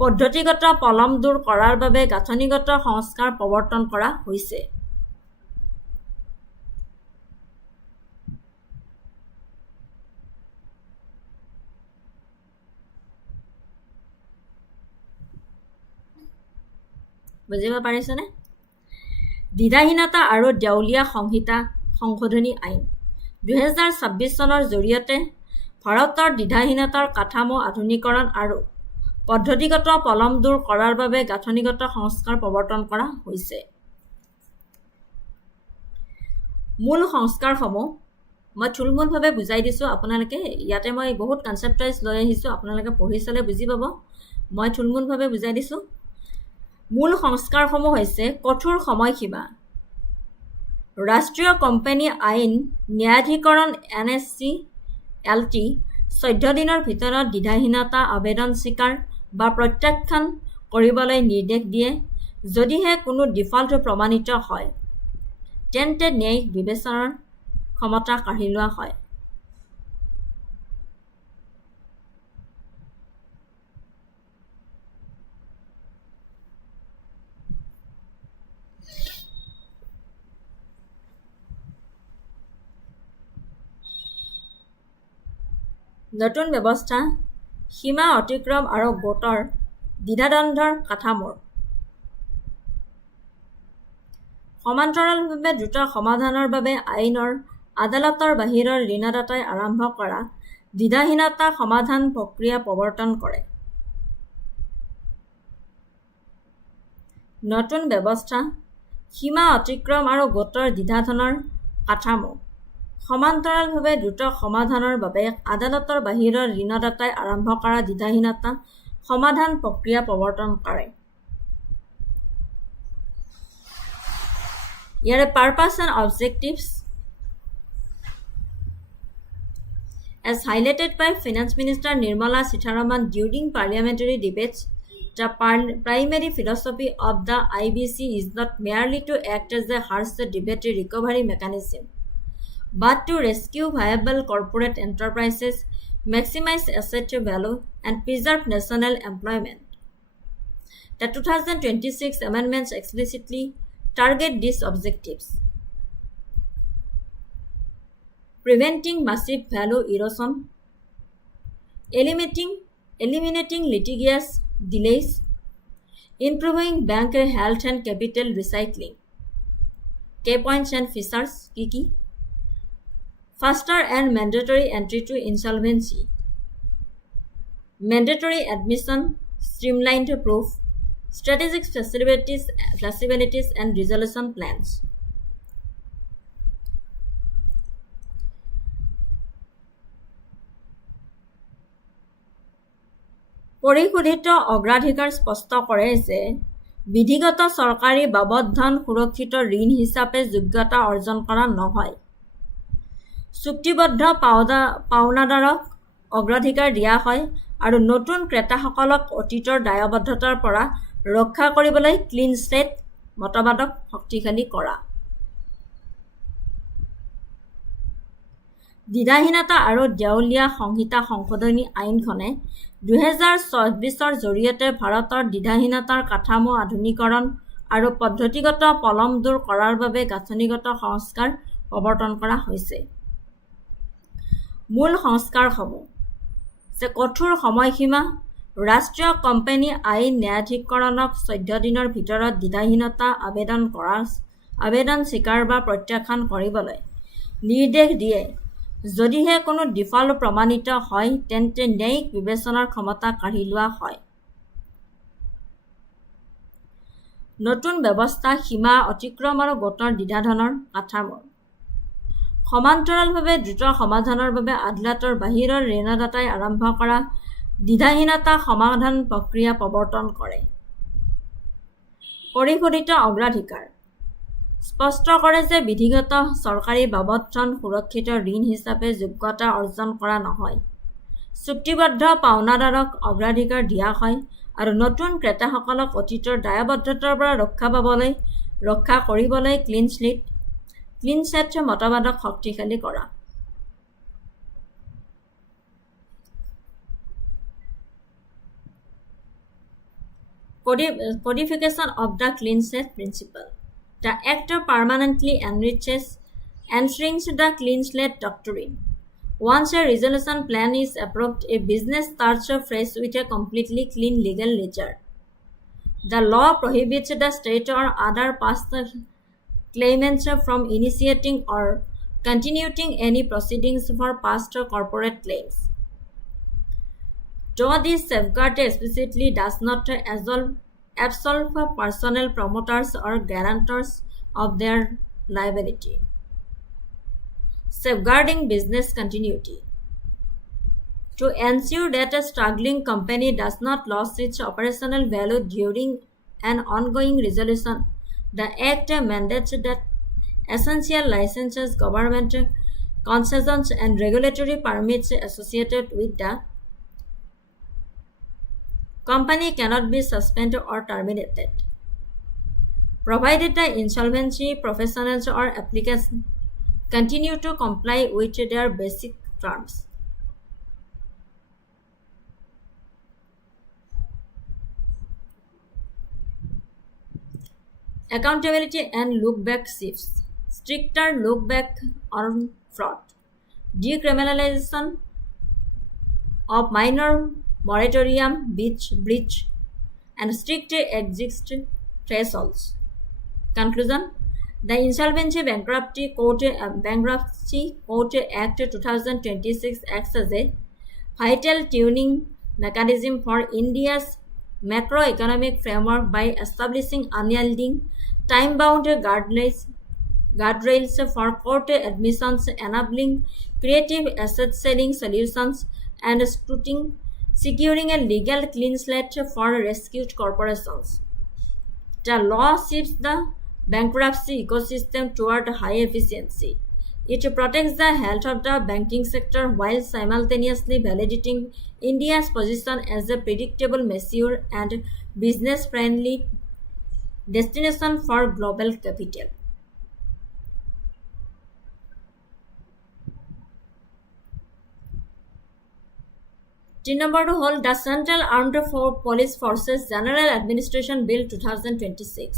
পদ্ধতিগত পলম দূৰ কৰাৰ বাবে গাঁথনিগত সংস্কাৰ প্ৰৱৰ্তন কৰা হৈছে। বুজিব পাৰিছেনে? দ্বিধাহীনতা আৰু দেউলীয়া সংহিতা সংশোধনী আইন 2026 চনৰ জৰিয়তে ভাৰতৰ দ্বিধাহীনতাৰ কাঠামো আধুনিকৰণ আৰু পদ্ধতিগত পলম দূৰ কৰাৰ বাবে গাঁথনিগত সংস্কাৰ প্ৰৱৰ্তন কৰা হৈছে। মূল সংস্কাৰসমূহ মই থুলমূলভাৱে বুজাই দিছোঁ আপোনালোকে ইয়াতে মই বহুত কনচেপ্টাইজ লৈ আহিছোঁ আপোনালোকে পঢ়ি চালে বুজি পাব মই থুলমূলভাৱে বুজাই দিছোঁ মূল সংস্কাৰসমূহ হৈছে কঠোৰ সময়সীমা ৰাষ্ট্ৰীয় কোম্পানী আইন ন্যায়াধিকৰণ NSC-LT 14 দিনৰ ভিতৰত দ্বিধাহীনতা আবেদন স্বীকাৰ বা প্ৰত্যাখ্যান কৰিবলৈ নিৰ্দেশ দিয়ে যদিহে কোনো ডিফল্ট প্ৰমাণিত হয় তেন্তে ন্যায়িক বিবেচনাৰ ক্ষমতা কাঢ়ি লোৱা হয় নতুন ব্যৱস্থা সীমা অতিক্ৰম আৰু গোটৰ দ্বিধাদ্বন্দ্বৰ কাঠামোৰ সমান্তৰালভাৱে দ্ৰুত সমাধানৰ বাবে আইনৰ আদালতৰ বাহিৰৰ ঋণদাতাই আৰম্ভ কৰা দ্বিধাহীনতা সমাধান প্ৰক্ৰিয়া প্ৰৱৰ্তন কৰে নতুন ব্যৱস্থা সীমা অতিক্ৰম আৰু গোটৰ দ্বিধাধনৰ কাঠামো সমান্তৰালভাৱে দ্ৰুত সমাধানৰ বাবে আদালতৰ বাহিৰৰ ঋণদাতাই আৰম্ভ কৰা দ্বিধাহীনতা সমাধান প্ৰক্ৰিয়া প্ৰৱৰ্তন কৰে ইয়াৰে purpose and objectives as highlighted by Finance Minister Nirmala Sitharaman during parliamentary debates the primary philosophy of the IBC is not merely to act as a harsh debate recovery mechanism but to rescue viable corporate enterprises, maximize asset value, and preserve national employment. The 2026 amendments explicitly target these objectives. Preventing massive value erosion, eliminating litigious delays, improving bank health and capital recycling. Key points and features, Kiki. Faster and mandatory entry to insolvency. Mandatory admission, streamlined proof, strategic flexibilities and resolution plans. পৰিশোধিত অগ্ৰাধিকাৰ স্পষ্ট কৰে যে বিধিগত চৰকাৰী বাবদ ধন সুৰক্ষিত ঋণ হিচাপে যোগ্যতা অৰ্জন কৰা নহয় চুক্তিবদ্ধ পাওনাদাৰক অগ্ৰাধিকাৰ দিয়া হয় আৰু নতুন ক্ৰেতাসকলক অতীতৰ দায়বদ্ধতাৰ পৰা ৰক্ষা কৰিবলৈ ক্লিন স্লেট মতবাদক শক্তিশালী কৰা দ্বিধাহীনতা আৰু দেউলীয়া সংহিতা সংশোধনী আইনখনে 2024 জৰিয়তে ভাৰতৰ দ্বিধাহীনতাৰ কাঠামো আধুনিকৰণ আৰু পদ্ধতিগত পলম দূৰ কৰাৰ বাবে গাঁথনিগত সংস্কাৰ প্ৰৱৰ্তন কৰা হৈছে মূল সংস্কাৰসমূহ যে কঠোৰ সময়সীমা ৰাষ্ট্ৰীয় কোম্পানী আইন ন্যায়াধিকৰণক 14 দিনৰ ভিতৰত দ্বিধাহীনতা আবেদন স্বীকাৰ বা প্ৰত্যাখ্যান কৰিবলৈ নিৰ্দেশ দিয়ে যদিহে কোনো ডিফল্ট প্ৰমাণিত হয় তেন্তে ন্যায়িক বিবেচনাৰ ক্ষমতা কাঢ়ি লোৱা হয় নতুন ব্যৱস্থা সীমা অতিক্ৰম আৰু গোটৰ দ্বিধাধনৰ কাঠামো সমান্তৰালভাৱে দ্ৰুত সমাধানৰ বাবে আদালতৰ বাহিৰৰ ঋণদাতাই আৰম্ভ কৰা দ্বিধাহীনতা সমাধান প্ৰক্ৰিয়া প্ৰৱৰ্তন কৰে পৰিশোধিত অগ্ৰাধিকাৰ স্পষ্ট কৰে যে বিধিগত চৰকাৰী বাবদ ধন সুৰক্ষিত ঋণ হিচাপে যোগ্যতা অৰ্জন কৰা নহয় চুক্তিবদ্ধ পাওনাদাৰক অগ্ৰাধিকাৰ দিয়া হয় আৰু নতুন ক্ৰেতাসকলক অতীতৰ দায়বদ্ধতাৰ পৰা ৰক্ষা কৰিবলৈ ক্লিন স্লেট মতবাদক শক্তিশালী কৰা Codification of the clean slate principle. The Act permanently enshrinks the clean slate doctrine. Once a resolution plan is approved, a business starts fresh with a completely clean legal ledger. The law prohibits the state or other past claimants from initiating or continuing any proceedings for past corporate claims. Though this safeguard explicitly does not absolve personal promoters or guarantors of their liability. safeguarding business continuity. To ensure that a struggling company does not lose its operational value during an ongoing resolution, the Act mandates that essential licenses, government concessions, and regulatory permits associated with the company cannot be suspended or terminated, provided the insolvency professionals or applicants continue to comply with their basic terms. Accountability and look-back shifts. Stricter look-back on fraud. Decriminalization of minor moratorium breach and strict exit thresholds. Conclusion. The Insolvency Bankruptcy Court Act 2026 acts as a vital tuning mechanism for India's macroeconomic framework by establishing unyielding, time-bound guardrails for court admissions, enabling creative asset-selling solutions, and securing a legal clean slate for rescued corporations. The law shifts the bankruptcy ecosystem toward high efficiency. It protects the health of the banking sector while simultaneously validating India's position as a predictable, mature, and business-friendly destination for global capital. 3 নম্বৰটো হ'ল the central armed police forces general administration bill 2026.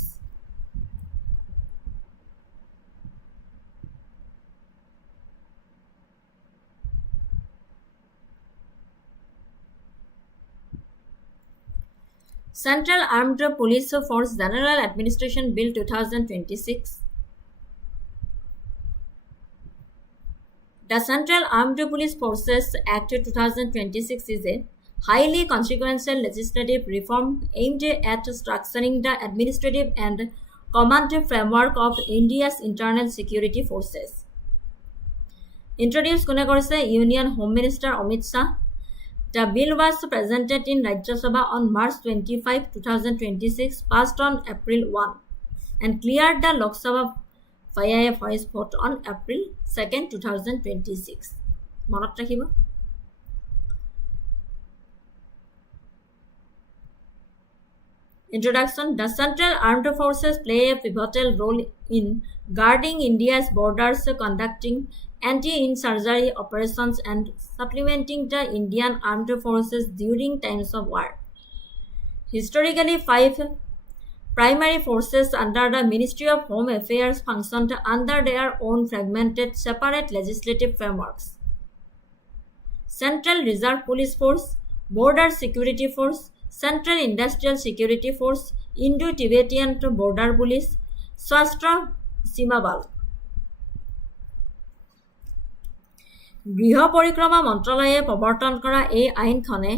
Central Armed Police Force General Administration Bill 2026. The Central Armed Police Forces Act 2026 is a highly consequential legislative reform aimed at structuring the administrative and command framework of India's internal security forces. Introduced kone korise Union Home Minister Amit Shah. The bill was presented in Rajya Sabha on March 25, 2026, passed on April 1, and cleared the Lok Sabha via a voice vote on April 2, 2026. Monot rakhibo. Introduction. The Central Armed Forces play a pivotal role in guarding India's borders, conducting anti-insurgency operations, and supplementing the Indian armed forces during times of war. Historically, 5 primary forces under the Ministry of Home Affairs functioned under their own fragmented, separate legislative frameworks. Central Reserve Police Force, Border Security Force, Central Industrial Security Force, Indo-Tibetan Border Police, Swastra Sima Bal. গৃহ পৰিক্ৰমা মন্ত্ৰালয়ে প্ৰৱৰ্তন কৰা এই আইনখনে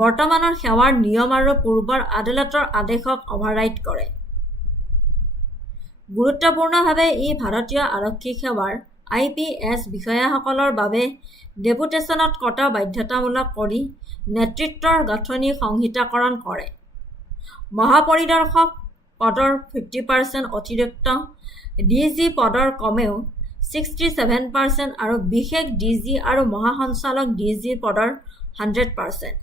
বৰ্তমানৰ সেৱাৰ নিয়ম আৰু পূৰ্বৰ আদালতৰ আদেশক অভাৰৰাইড কৰে। গুৰুত্বপূৰ্ণভাৱে ই ভাৰতীয় আৰক্ষী সেৱাৰ IPS বিষয়াসকলৰ বাবে ডেপুটেশ্যনত কটা বাধ্যতামূলক কৰি নেতৃত্বৰ গাঁথনি সংহিতাকৰণ কৰে। মহাপৰিদৰ্শক পদৰ 50% অতিৰিক্ত, DG পদৰ কমেও 67% আৰু বিশেষ DG আৰু মহাসঞ্চালক DG পদৰ 100%।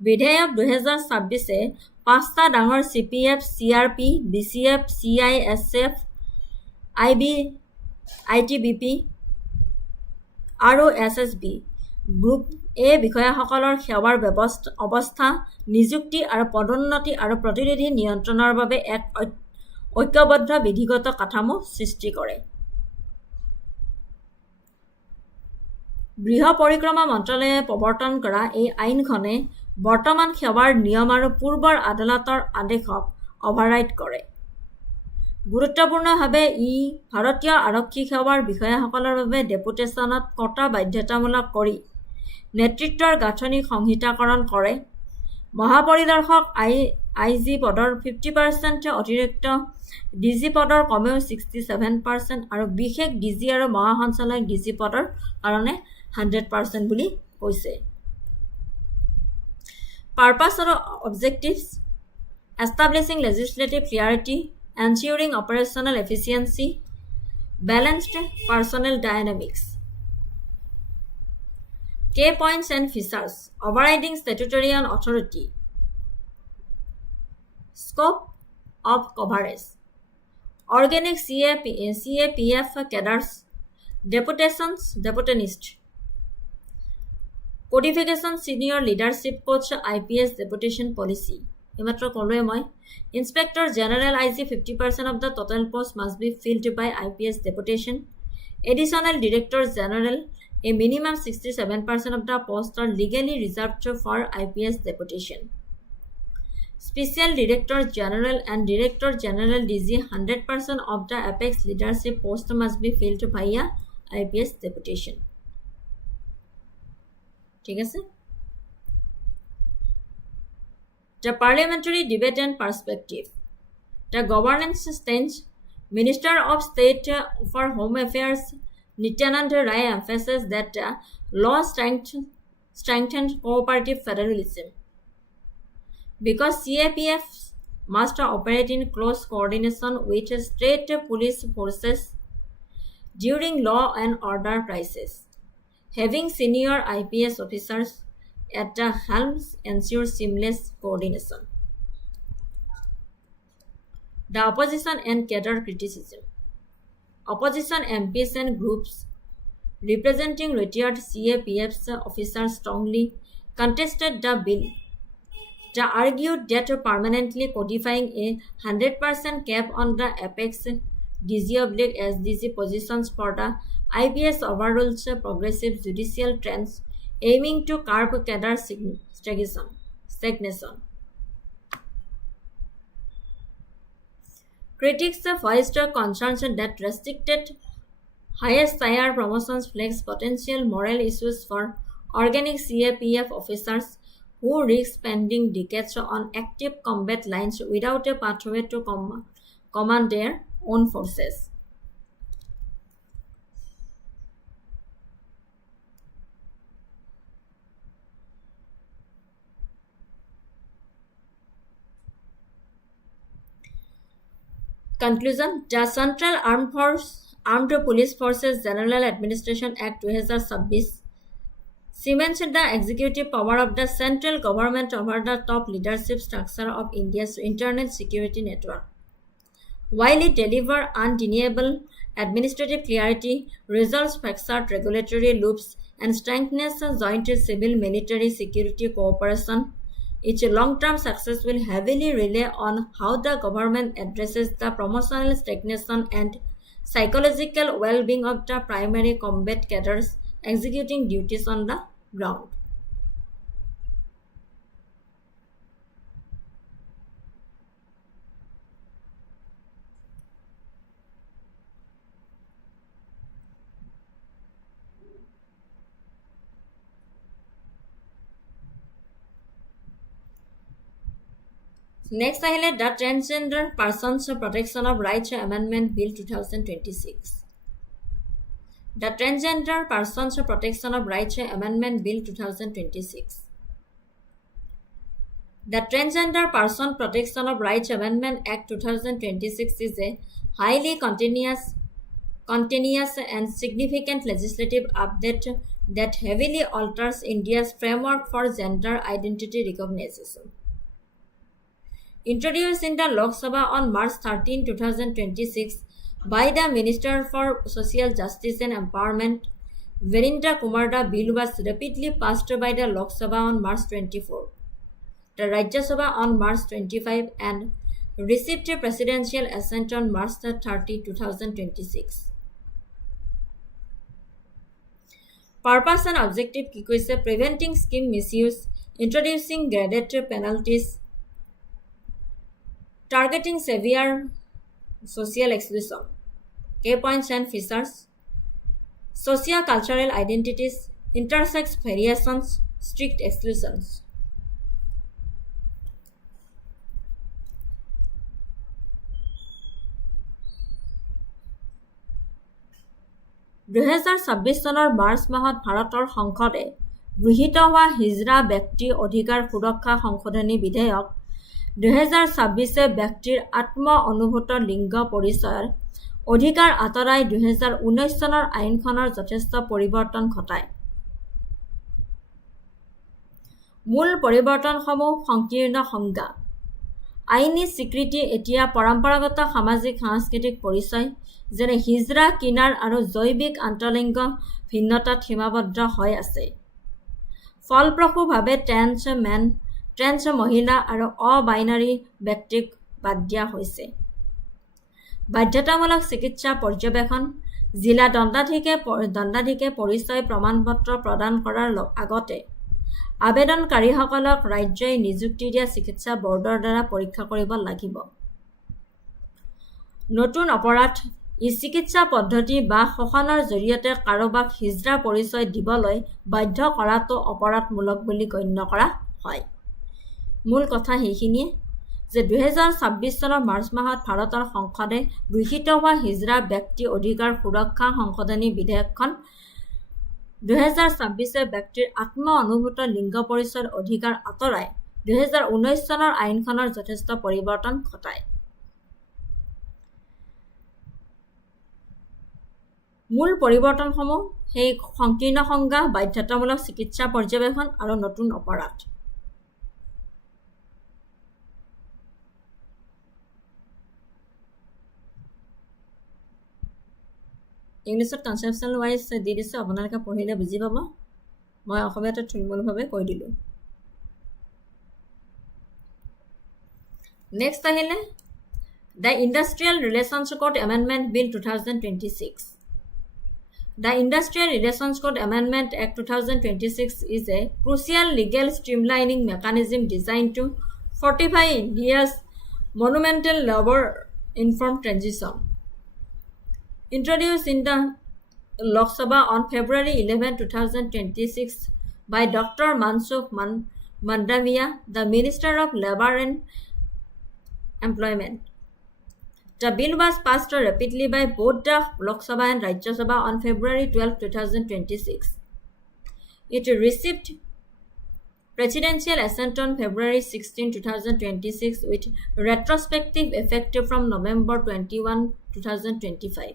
বিধেয়ক 2026-এ 5টা ডাঙৰ CPF, CRP, BCF, CISF, ITBP আৰু SSB গ্ৰুপ এ বিষয়াসকলৰ সেৱাৰ অৱস্থা, নিযুক্তি আৰু পদোন্নতি আৰু প্ৰতিনিধি নিয়ন্ত্ৰণৰ বাবে এক ঐক্যবদ্ধ বিধিগত কাঠামো সৃষ্টি কৰে। গৃহ পৰিক্ৰমা মন্ত্ৰালয়ে প্ৰৱৰ্তন কৰা এই আইনখনে বৰ্তমান সেৱাৰ নিয়ম আৰু পূৰ্বৰ আদালতৰ আদেশক অভাৰৰাইড কৰে। গুৰুত্বপূৰ্ণভাৱে ই ভাৰতীয় আৰক্ষী সেৱাৰ বিষয়াসকলৰ বাবে ডেপুটেশ্যনত কটা বাধ্যতামূলক কৰি নেতৃত্বৰ গাঁথনি সংহিতাকৰণ কৰে। মহাপৰিদৰ্শক আই জি পদৰ 50% অতিৰিক্ত ডিজি পদৰ কমেও 67% আৰু বিশেষ ডিজি আৰু মহাসঞ্চালক ডিজি পদৰ কাৰণে 100% বুলি কৈছে। Purpose or objectives: establishing legislative clarity, ensuring operational efficiency, balanced personnel dynamics. Key points and features: overriding statutory and authority, scope of coverage, organic CAPF cadres, deputanist, codification senior leadership coach IPS deputation policy. এইমাত্ৰ ক'লোৱে মই Inspector General IG 50% of the total post must be filled by IPS deputation. Additional Director General, a minimum 67% of the posts are legally reserved for IPS deputation. Special Director General and Director General DG 100% of the apex leadership post must be filled via IPS deputation. ঠিক আছে? The parliamentary debate and perspective. The governance stance. Minister of State for Home Affairs Nityanand Rai emphasized that law strengthened cooperative federalism. Because CAPFs must operate in close coordination with state police forces during law and order crises. Having senior IPS officers at the helm ensures seamless coordination. The opposition and cadre criticism. Opposition MPs and groups representing retired CAPFs officers strongly contested the bill. They argued that permanently codifying a 100% cap on the apex DG/SDG positions for the IPS overrules progressive judicial trends aiming to curb cadre stagnation. Critics voiced concerns that restricted highest tier promotions flags potential moral issues for organic CAPF officers who risk spending decades on active combat lines without a pathway to command their own forces. Conclusion: The Central Armed Police Forces General Administration Act 2026 cements the executive power of the central government over the top leadership structure of India's internal security network. While it delivers undeniable administrative clarity, resolves fractured regulatory loops, and strengthens joint civil-military security cooperation, its long-term success will heavily rely on how the government addresses the promotional stagnation and psychological well-being of the primary combat cadres executing duties on the ground. Next আহিলে the Transgender Persons Protection of Rights Amendment Bill 2026. The Transgender Persons Protection of Rights Amendment Bill 2026. The Transgender Person Protection of Rights Amendment Act 2026 is a highly continuous and significant legislative update that heavily alters India's framework for gender identity recognition. Introduced in the Lok Sabha on March 13, 2026 by the Minister for Social Justice and Empowerment, Virendra Kumar, the bill was rapidly passed by the Lok Sabha on March 24, the Rajya Sabha on March 25 and received presidential assent on March 30, 2026. Purpose and objective কি কৈছে: preventing scheme misuse, introducing graded penalties, targeting severe social exclusion. Key points and features: socio-cultural identities, intersex variations, strict exclusions. 2026 চনৰ মাৰ্চ মাহত ভাৰতৰ সংসদে গৃহীত হোৱা হিজৰা ব্যক্তি অধিকাৰ সুৰক্ষা সংশোধনী বিধেয়ক 2026 ব্যক্তিৰ আত্ম অনুভূত লিংগ পৰিচয়ৰ অধিকাৰ আঁতৰাই 2019 চনৰ আইনখনৰ যথেষ্ট পৰিৱৰ্তন ঘটায়। মূল পৰিৱৰ্তনসমূহ সংকীৰ্ণ সংজ্ঞা, আইনী স্বীকৃতি এতিয়া পৰম্পৰাগত সামাজিক সাংস্কৃতিক পৰিচয় যেনে হিজৰা, কিনাৰ আৰু জৈৱিক আন্তঃলিংগ ভিন্নতাত সীমাবদ্ধ হৈ আছে। ফলপ্ৰসূভাৱে ট্ৰেন্স মহিলা আৰু অ-বাইনাৰী ব্যক্তিক বাদ দিয়া হৈছে। বাধ্যতামূলক চিকিৎসা পৰ্যবেক্ষণ, জিলা দণ্ডাধীশে পৰিচয় প্ৰমাণপত্ৰ প্ৰদান কৰাৰ আগতে আবেদনকাৰীসকলক ৰাজ্যই নিযুক্তি দিয়া চিকিৎসা বৰ্ডৰ দ্বাৰা পৰীক্ষা কৰিব লাগিব। নতুন অপৰাধ, চিকিৎসা পদ্ধতি বা শোষণৰ জৰিয়তে কাৰোবাক হিজৰা পৰিচয় দিবলৈ বাধ্য কৰাটো অপৰাধমূলক বুলি গণ্য কৰা হয়। মূল কথা সেইখিনিয়ে যে 2026 চনৰ মাৰ্চ মাহত ভাৰতৰ সংসদে গৃহীত হোৱা হিজৰা ব্যক্তি অধিকাৰ সুৰক্ষা সংশোধনী বিধেয়কখন 2026 ব্যক্তিৰ আত্ম অনুভূত লিংগ পৰিচয়ৰ অধিকাৰ আঁতৰাই 2019 চনৰ আইনখনৰ যথেষ্ট পৰিৱৰ্তন ঘটায়। মূল পৰিৱৰ্তনসমূহ সেই সংকীৰ্ণ সংজ্ঞা, বাধ্যতামূলক চিকিৎসা পৰ্যবেক্ষণ আৰু নতুন অপৰাধ। ইংলিছত কনচেপচুৱেল ৱাইজ দি দিছোঁ, আপোনালোকে পঢ়িলে বুজি পাব। মই অসমীয়াতে থুলমূলভাৱে কৈ দিলোঁ। নেক্সট আহিলে the industrial relations code Amendment Bill 2026। The Industrial Relations Code Amendment Act 2026 is a crucial legal streamlining mechanism designed to fortify India's monumental labor-informed transition. Introduced in the Lok Sabha on February 11, 2026 by Dr. Mansukh Mandaviya, the Minister of Labor and Employment. The bill was passed rapidly by both the Lok Sabha and Rajya Sabha on February 12, 2026. It received presidential assent on February 16, 2026 with retrospective effect from November 21, 2025.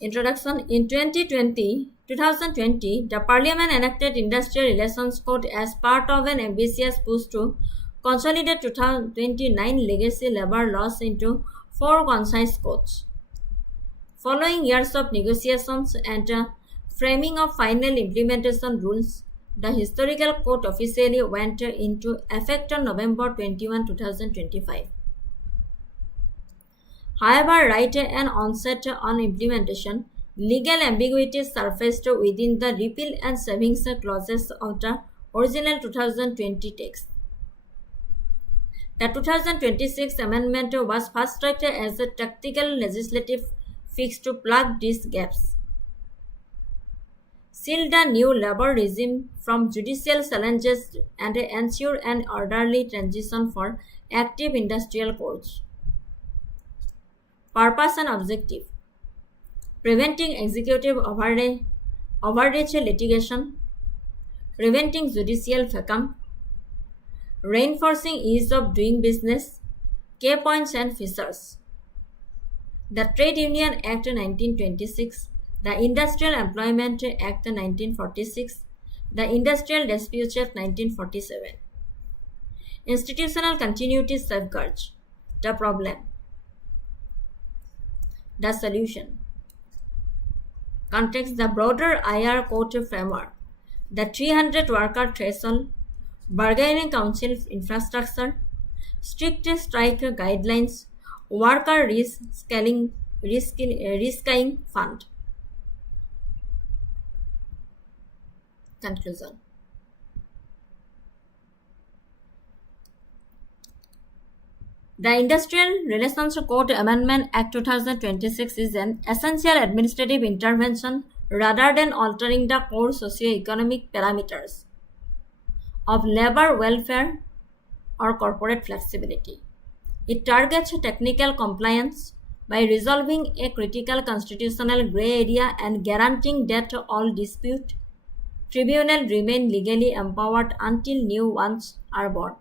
Introduction. In 2020, the Parliament enacted Industrial Relations Code as part of an ambitious push to consolidate 2029 legacy labor laws into 4 concise codes. Following years of negotiations and framing of final implementation rules, the historical code officially went into effect on November 21, 2025. However, right and onset on implementation, legal ambiguities surfaced within the repeal and savings clauses of the original 2020 text. The 2026 amendment was fast-tracked as a tactical legislative fix to plug these gaps, seal the new labor regime from judicial challenges, and ensure an orderly transition for active industrial codes. Purpose and objective: preventing executive overreach litigation, preventing judicial vacuum, reinforcing ease of doing business, key points and features. The Trade Union Act 1926, the Industrial Employment Act 1946, the Industrial Disputes Act 1947. Institutional continuity safeguards. The problem. The solution. Context: the broader IR Code framework, the 300 worker threshold, bargaining council infrastructure, strict strike guidelines, worker reskilling fund. Conclusion. The Industrial Relations Code Amendment Act 2026 is an essential administrative intervention rather than altering the core socio-economic parameters of labor welfare or corporate flexibility. It targets technical compliance by resolving a critical constitutional gray area and guaranteeing that all dispute tribunals remain legally empowered until new ones are born.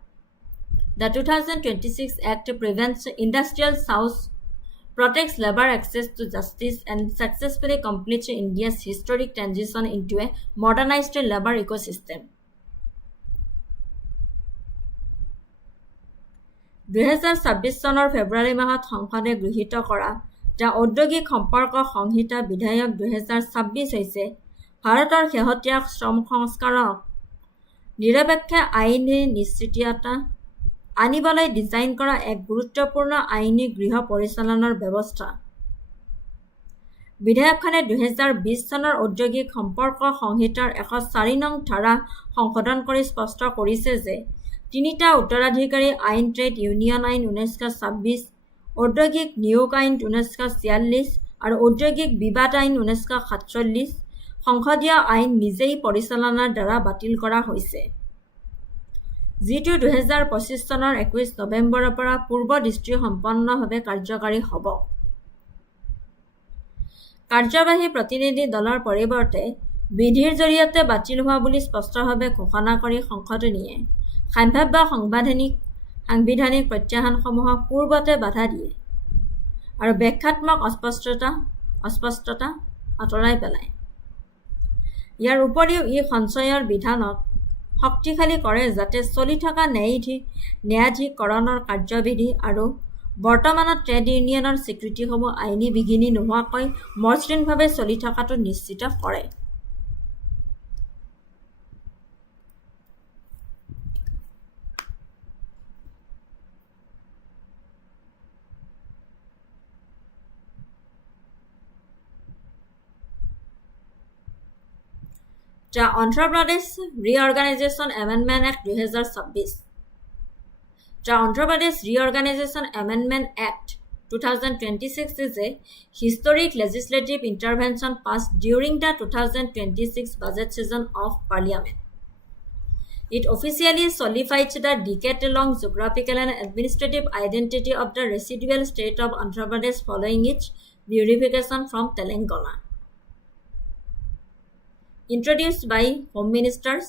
The 2026 Act prevents industrial chaos, protects labor access to justice, and successfully completes India's historic transition into a modernized labor ecosystem. 2026 চনৰ ফেব্ৰুৱাৰী মাহত সংসদে গৃহীত কৰা the ঔদ্যোগিক সম্পৰ্ক সংহিতা বিধেয়ক 2026 হৈছে ভাৰতৰ শেহতীয়া শ্ৰম সংস্কাৰক নিৰপেক্ষ আইনী নিশ্চিততা আনিবলৈ ডিজাইন কৰা এক গুৰুত্বপূৰ্ণ আইনী গৃহ পৰিচালনাৰ ব্যৱস্থা। বিধেয়কখনে 2020 চনৰ ঔদ্যোগিক সম্পৰ্ক সংহিতাৰ 104 নং ধাৰা সংশোধন কৰি স্পষ্ট কৰিছে যে তিনিটা উত্তৰাধিকাৰী আইন ট্ৰেড ইউনিয়ন আইন 1926, ঔদ্যোগিক নিয়োগ আইন 1946 আৰু ঔদ্যোগিক বিবাদ আইন 1947 সংসদীয় আইন নিজেই পৰিচালনাৰ দ্বাৰা বাতিল কৰা হৈছে, যিটো 2025 চনৰ 21 নৱেম্বৰৰ পৰা পূৰ্ব দৃষ্টি সম্পন্নভাৱে কাৰ্যকাৰী হ'ব। কাৰ্যবাহী প্ৰতিনিধি দলৰ পৰিৱৰ্তে বিধিৰ জৰিয়তে বাতিল হোৱা বুলি স্পষ্টভাৱে ঘোষণা কৰি সংশোধনীয়ে সম্ভাৱ্য সাংবিধানিক প্ৰত্যাহ্বানসমূহক পূৰ্বতে বাধা দিয়ে আৰু ব্যাখ্যাত্মক অস্পষ্টতা আঁতৰাই পেলায়। ইয়াৰ উপৰিও ই সঞ্চয়ৰ বিধানক শক্তিশালী কৰে যাতে চলি থকা ন্যায়াধিকৰণৰ কাৰ্যবিধি আৰু বৰ্তমানৰ ট্ৰেড ইউনিয়নৰ স্বীকৃতিসমূহ আইনী বিঘিনি নোহোৱাকৈ মসৃণভাৱে চলি থকাটো নিশ্চিত কৰে। The Andhra Pradesh Reorganization Amendment Act 2026. The Andhra Pradesh Reorganization Amendment Act 2026 is a historic legislative intervention passed during the 2026 budget session of Parliament. It officially solidifies the decade-long geographical and administrative identity of the residual state of Andhra Pradesh following its reunification from Telangana. Introduced by Home Ministers,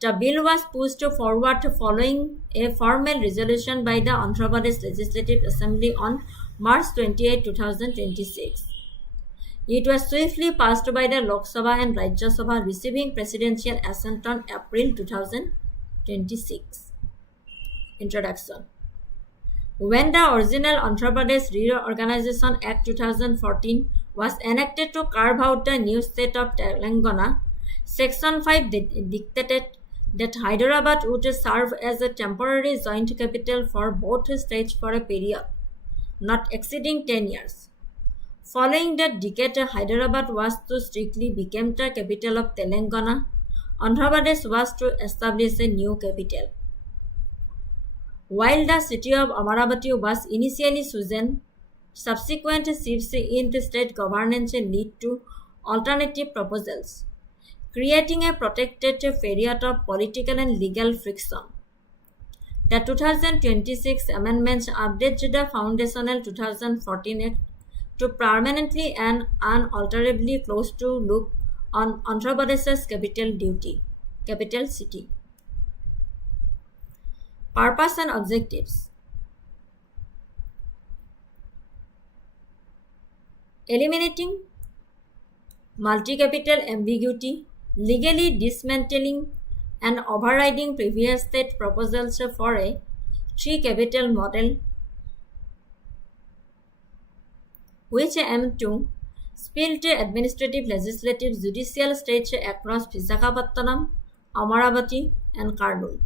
the bill was pushed forward following a formal resolution by the Andhra Pradesh Legislative Assembly on March 28, 2026. It was swiftly passed by the Lok Sabha and Rajya Sabha, receiving presidential assent on April 2026. Introduction. When the original Andhra Pradesh Reorganization Act 2014 was enacted to carve out the new state of Telangana, Section 5 dictated that Hyderabad would serve as a temporary joint capital for both states for a period not exceeding 10 years. Following that decade, Hyderabad was to strictly become the capital of Telangana. Andhra Pradesh was to establish a new capital. While the city of Amaravati was initially chosen, subsequent shifts in the state governance lead to alternative proposals, creating a protected period of political and legal friction. The 2026 amendments update the foundational 2014 Act to permanently and unalterably close to look on Andhra Pradesh's capital city. Purpose and objectives. Eliminating multi-capital ambiguity, legally dismantling and overriding previous state proposals for a three-capital model, which aim to split administrative, legislative, judicial states across Visakhapatnam, Amaravati, and Kurnool.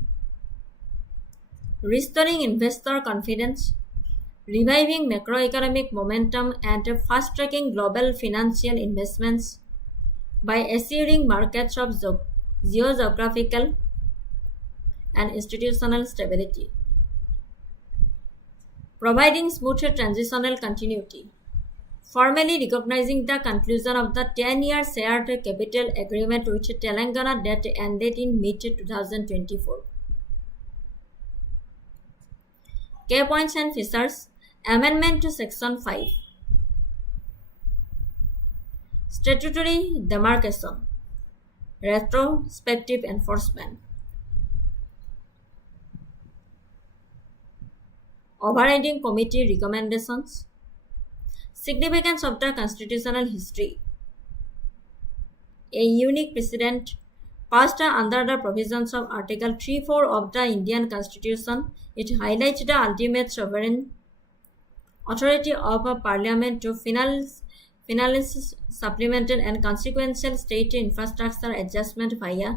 Restoring investor confidence, reviving macroeconomic momentum, and fast-tracking global financial investments by assuring markets of geographical and institutional stability. Providing smooth transitional continuity. Formally recognizing the conclusion of the 10-year shared capital agreement with Telangana that ended in mid-2024. K points and features, amendment to Section 5. Statutory demarcation, retrospective enforcement. Overriding committee recommendations. Significance of the constitutional history. A unique precedent passed under the provisions of Article 3(4) of the Indian Constitution. It highlights the ultimate sovereign authority of a parliament to finalize supplemental and consequential state infrastructure adjustment via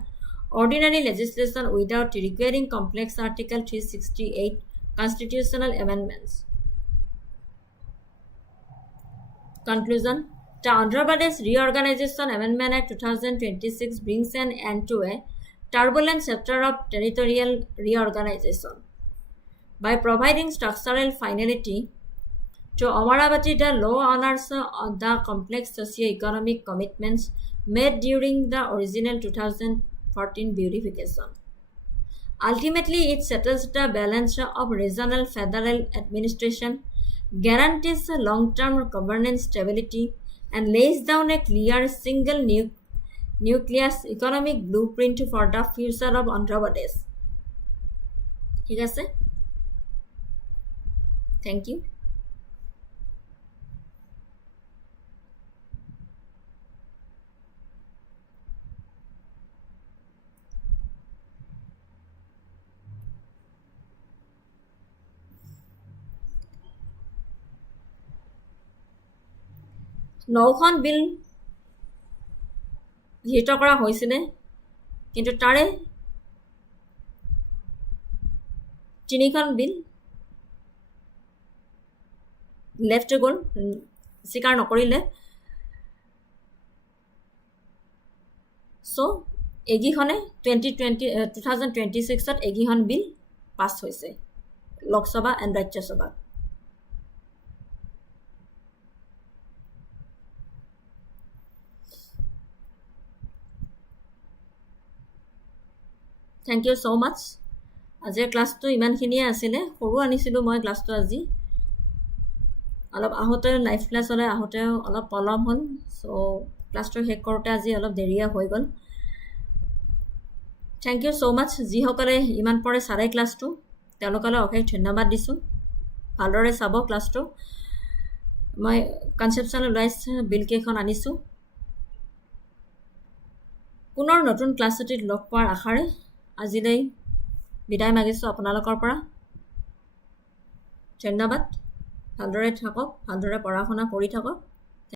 ordinary legislation without requiring complex Article 368 constitutional amendments. Conclusion. The Andhra Pradesh Reorganization Amendment Act 2026 brings an end to a turbulent chapter of territorial reorganization. By providing structural finality to Amaravati, the law honors the complex socio-economic commitments made during the original 2014 beautification. Ultimately, it settles the balance of regional federal administration, guarantees long-term governance stability, and lays down a clear single nucleus economic blueprint for the future of Andhra Pradesh. ঠিক আছে? Thank you. নখন বিল গৃহীত কৰা হৈছিলে, কিন্তু তাৰে 3খন বিল left গ'ল, স্বীকাৰ নকৰিলে। চ' এগিখনে 2026ত এগিখন বিল পাছ হৈছে লোকসভা এণ্ড ৰাজ্যসভাত। থেংক ইউ ছ' মাছ। আজিৰ ক্লাছটো ইমানখিনিয়ে আছিলে, সৰু আনিছিলোঁ মই ক্লাছটো আজি। অলপ আহোঁতে লাইভ ক্লাছলৈ আহোঁতে অলপ পলম হ'ল, চ' ক্লাছটো শেষ কৰোঁতে আজি অলপ দেৰিয়ে হৈ গ'ল। থেংক ইউ ছ' মাছ। যিসকলে ইমান পৰে চালে ক্লাছটো, তেওঁলোকলৈ অশেষ ধন্যবাদ দিছোঁ। ভালদৰে চাব ক্লাছটো। মই কনচেপশ্যনেল ৱাইজ বিলকেইখন আনিছোঁ। পুনৰ নতুন ক্লাছ এটিত লগ পোৱাৰ আশাৰে আজিলৈ বিদায় মাগিছোঁ আপোনালোকৰ পৰা। ধন্যবাদ। ভালদৰে থাকক, ভালদৰে পঢ়া শুনা কৰি থাকক।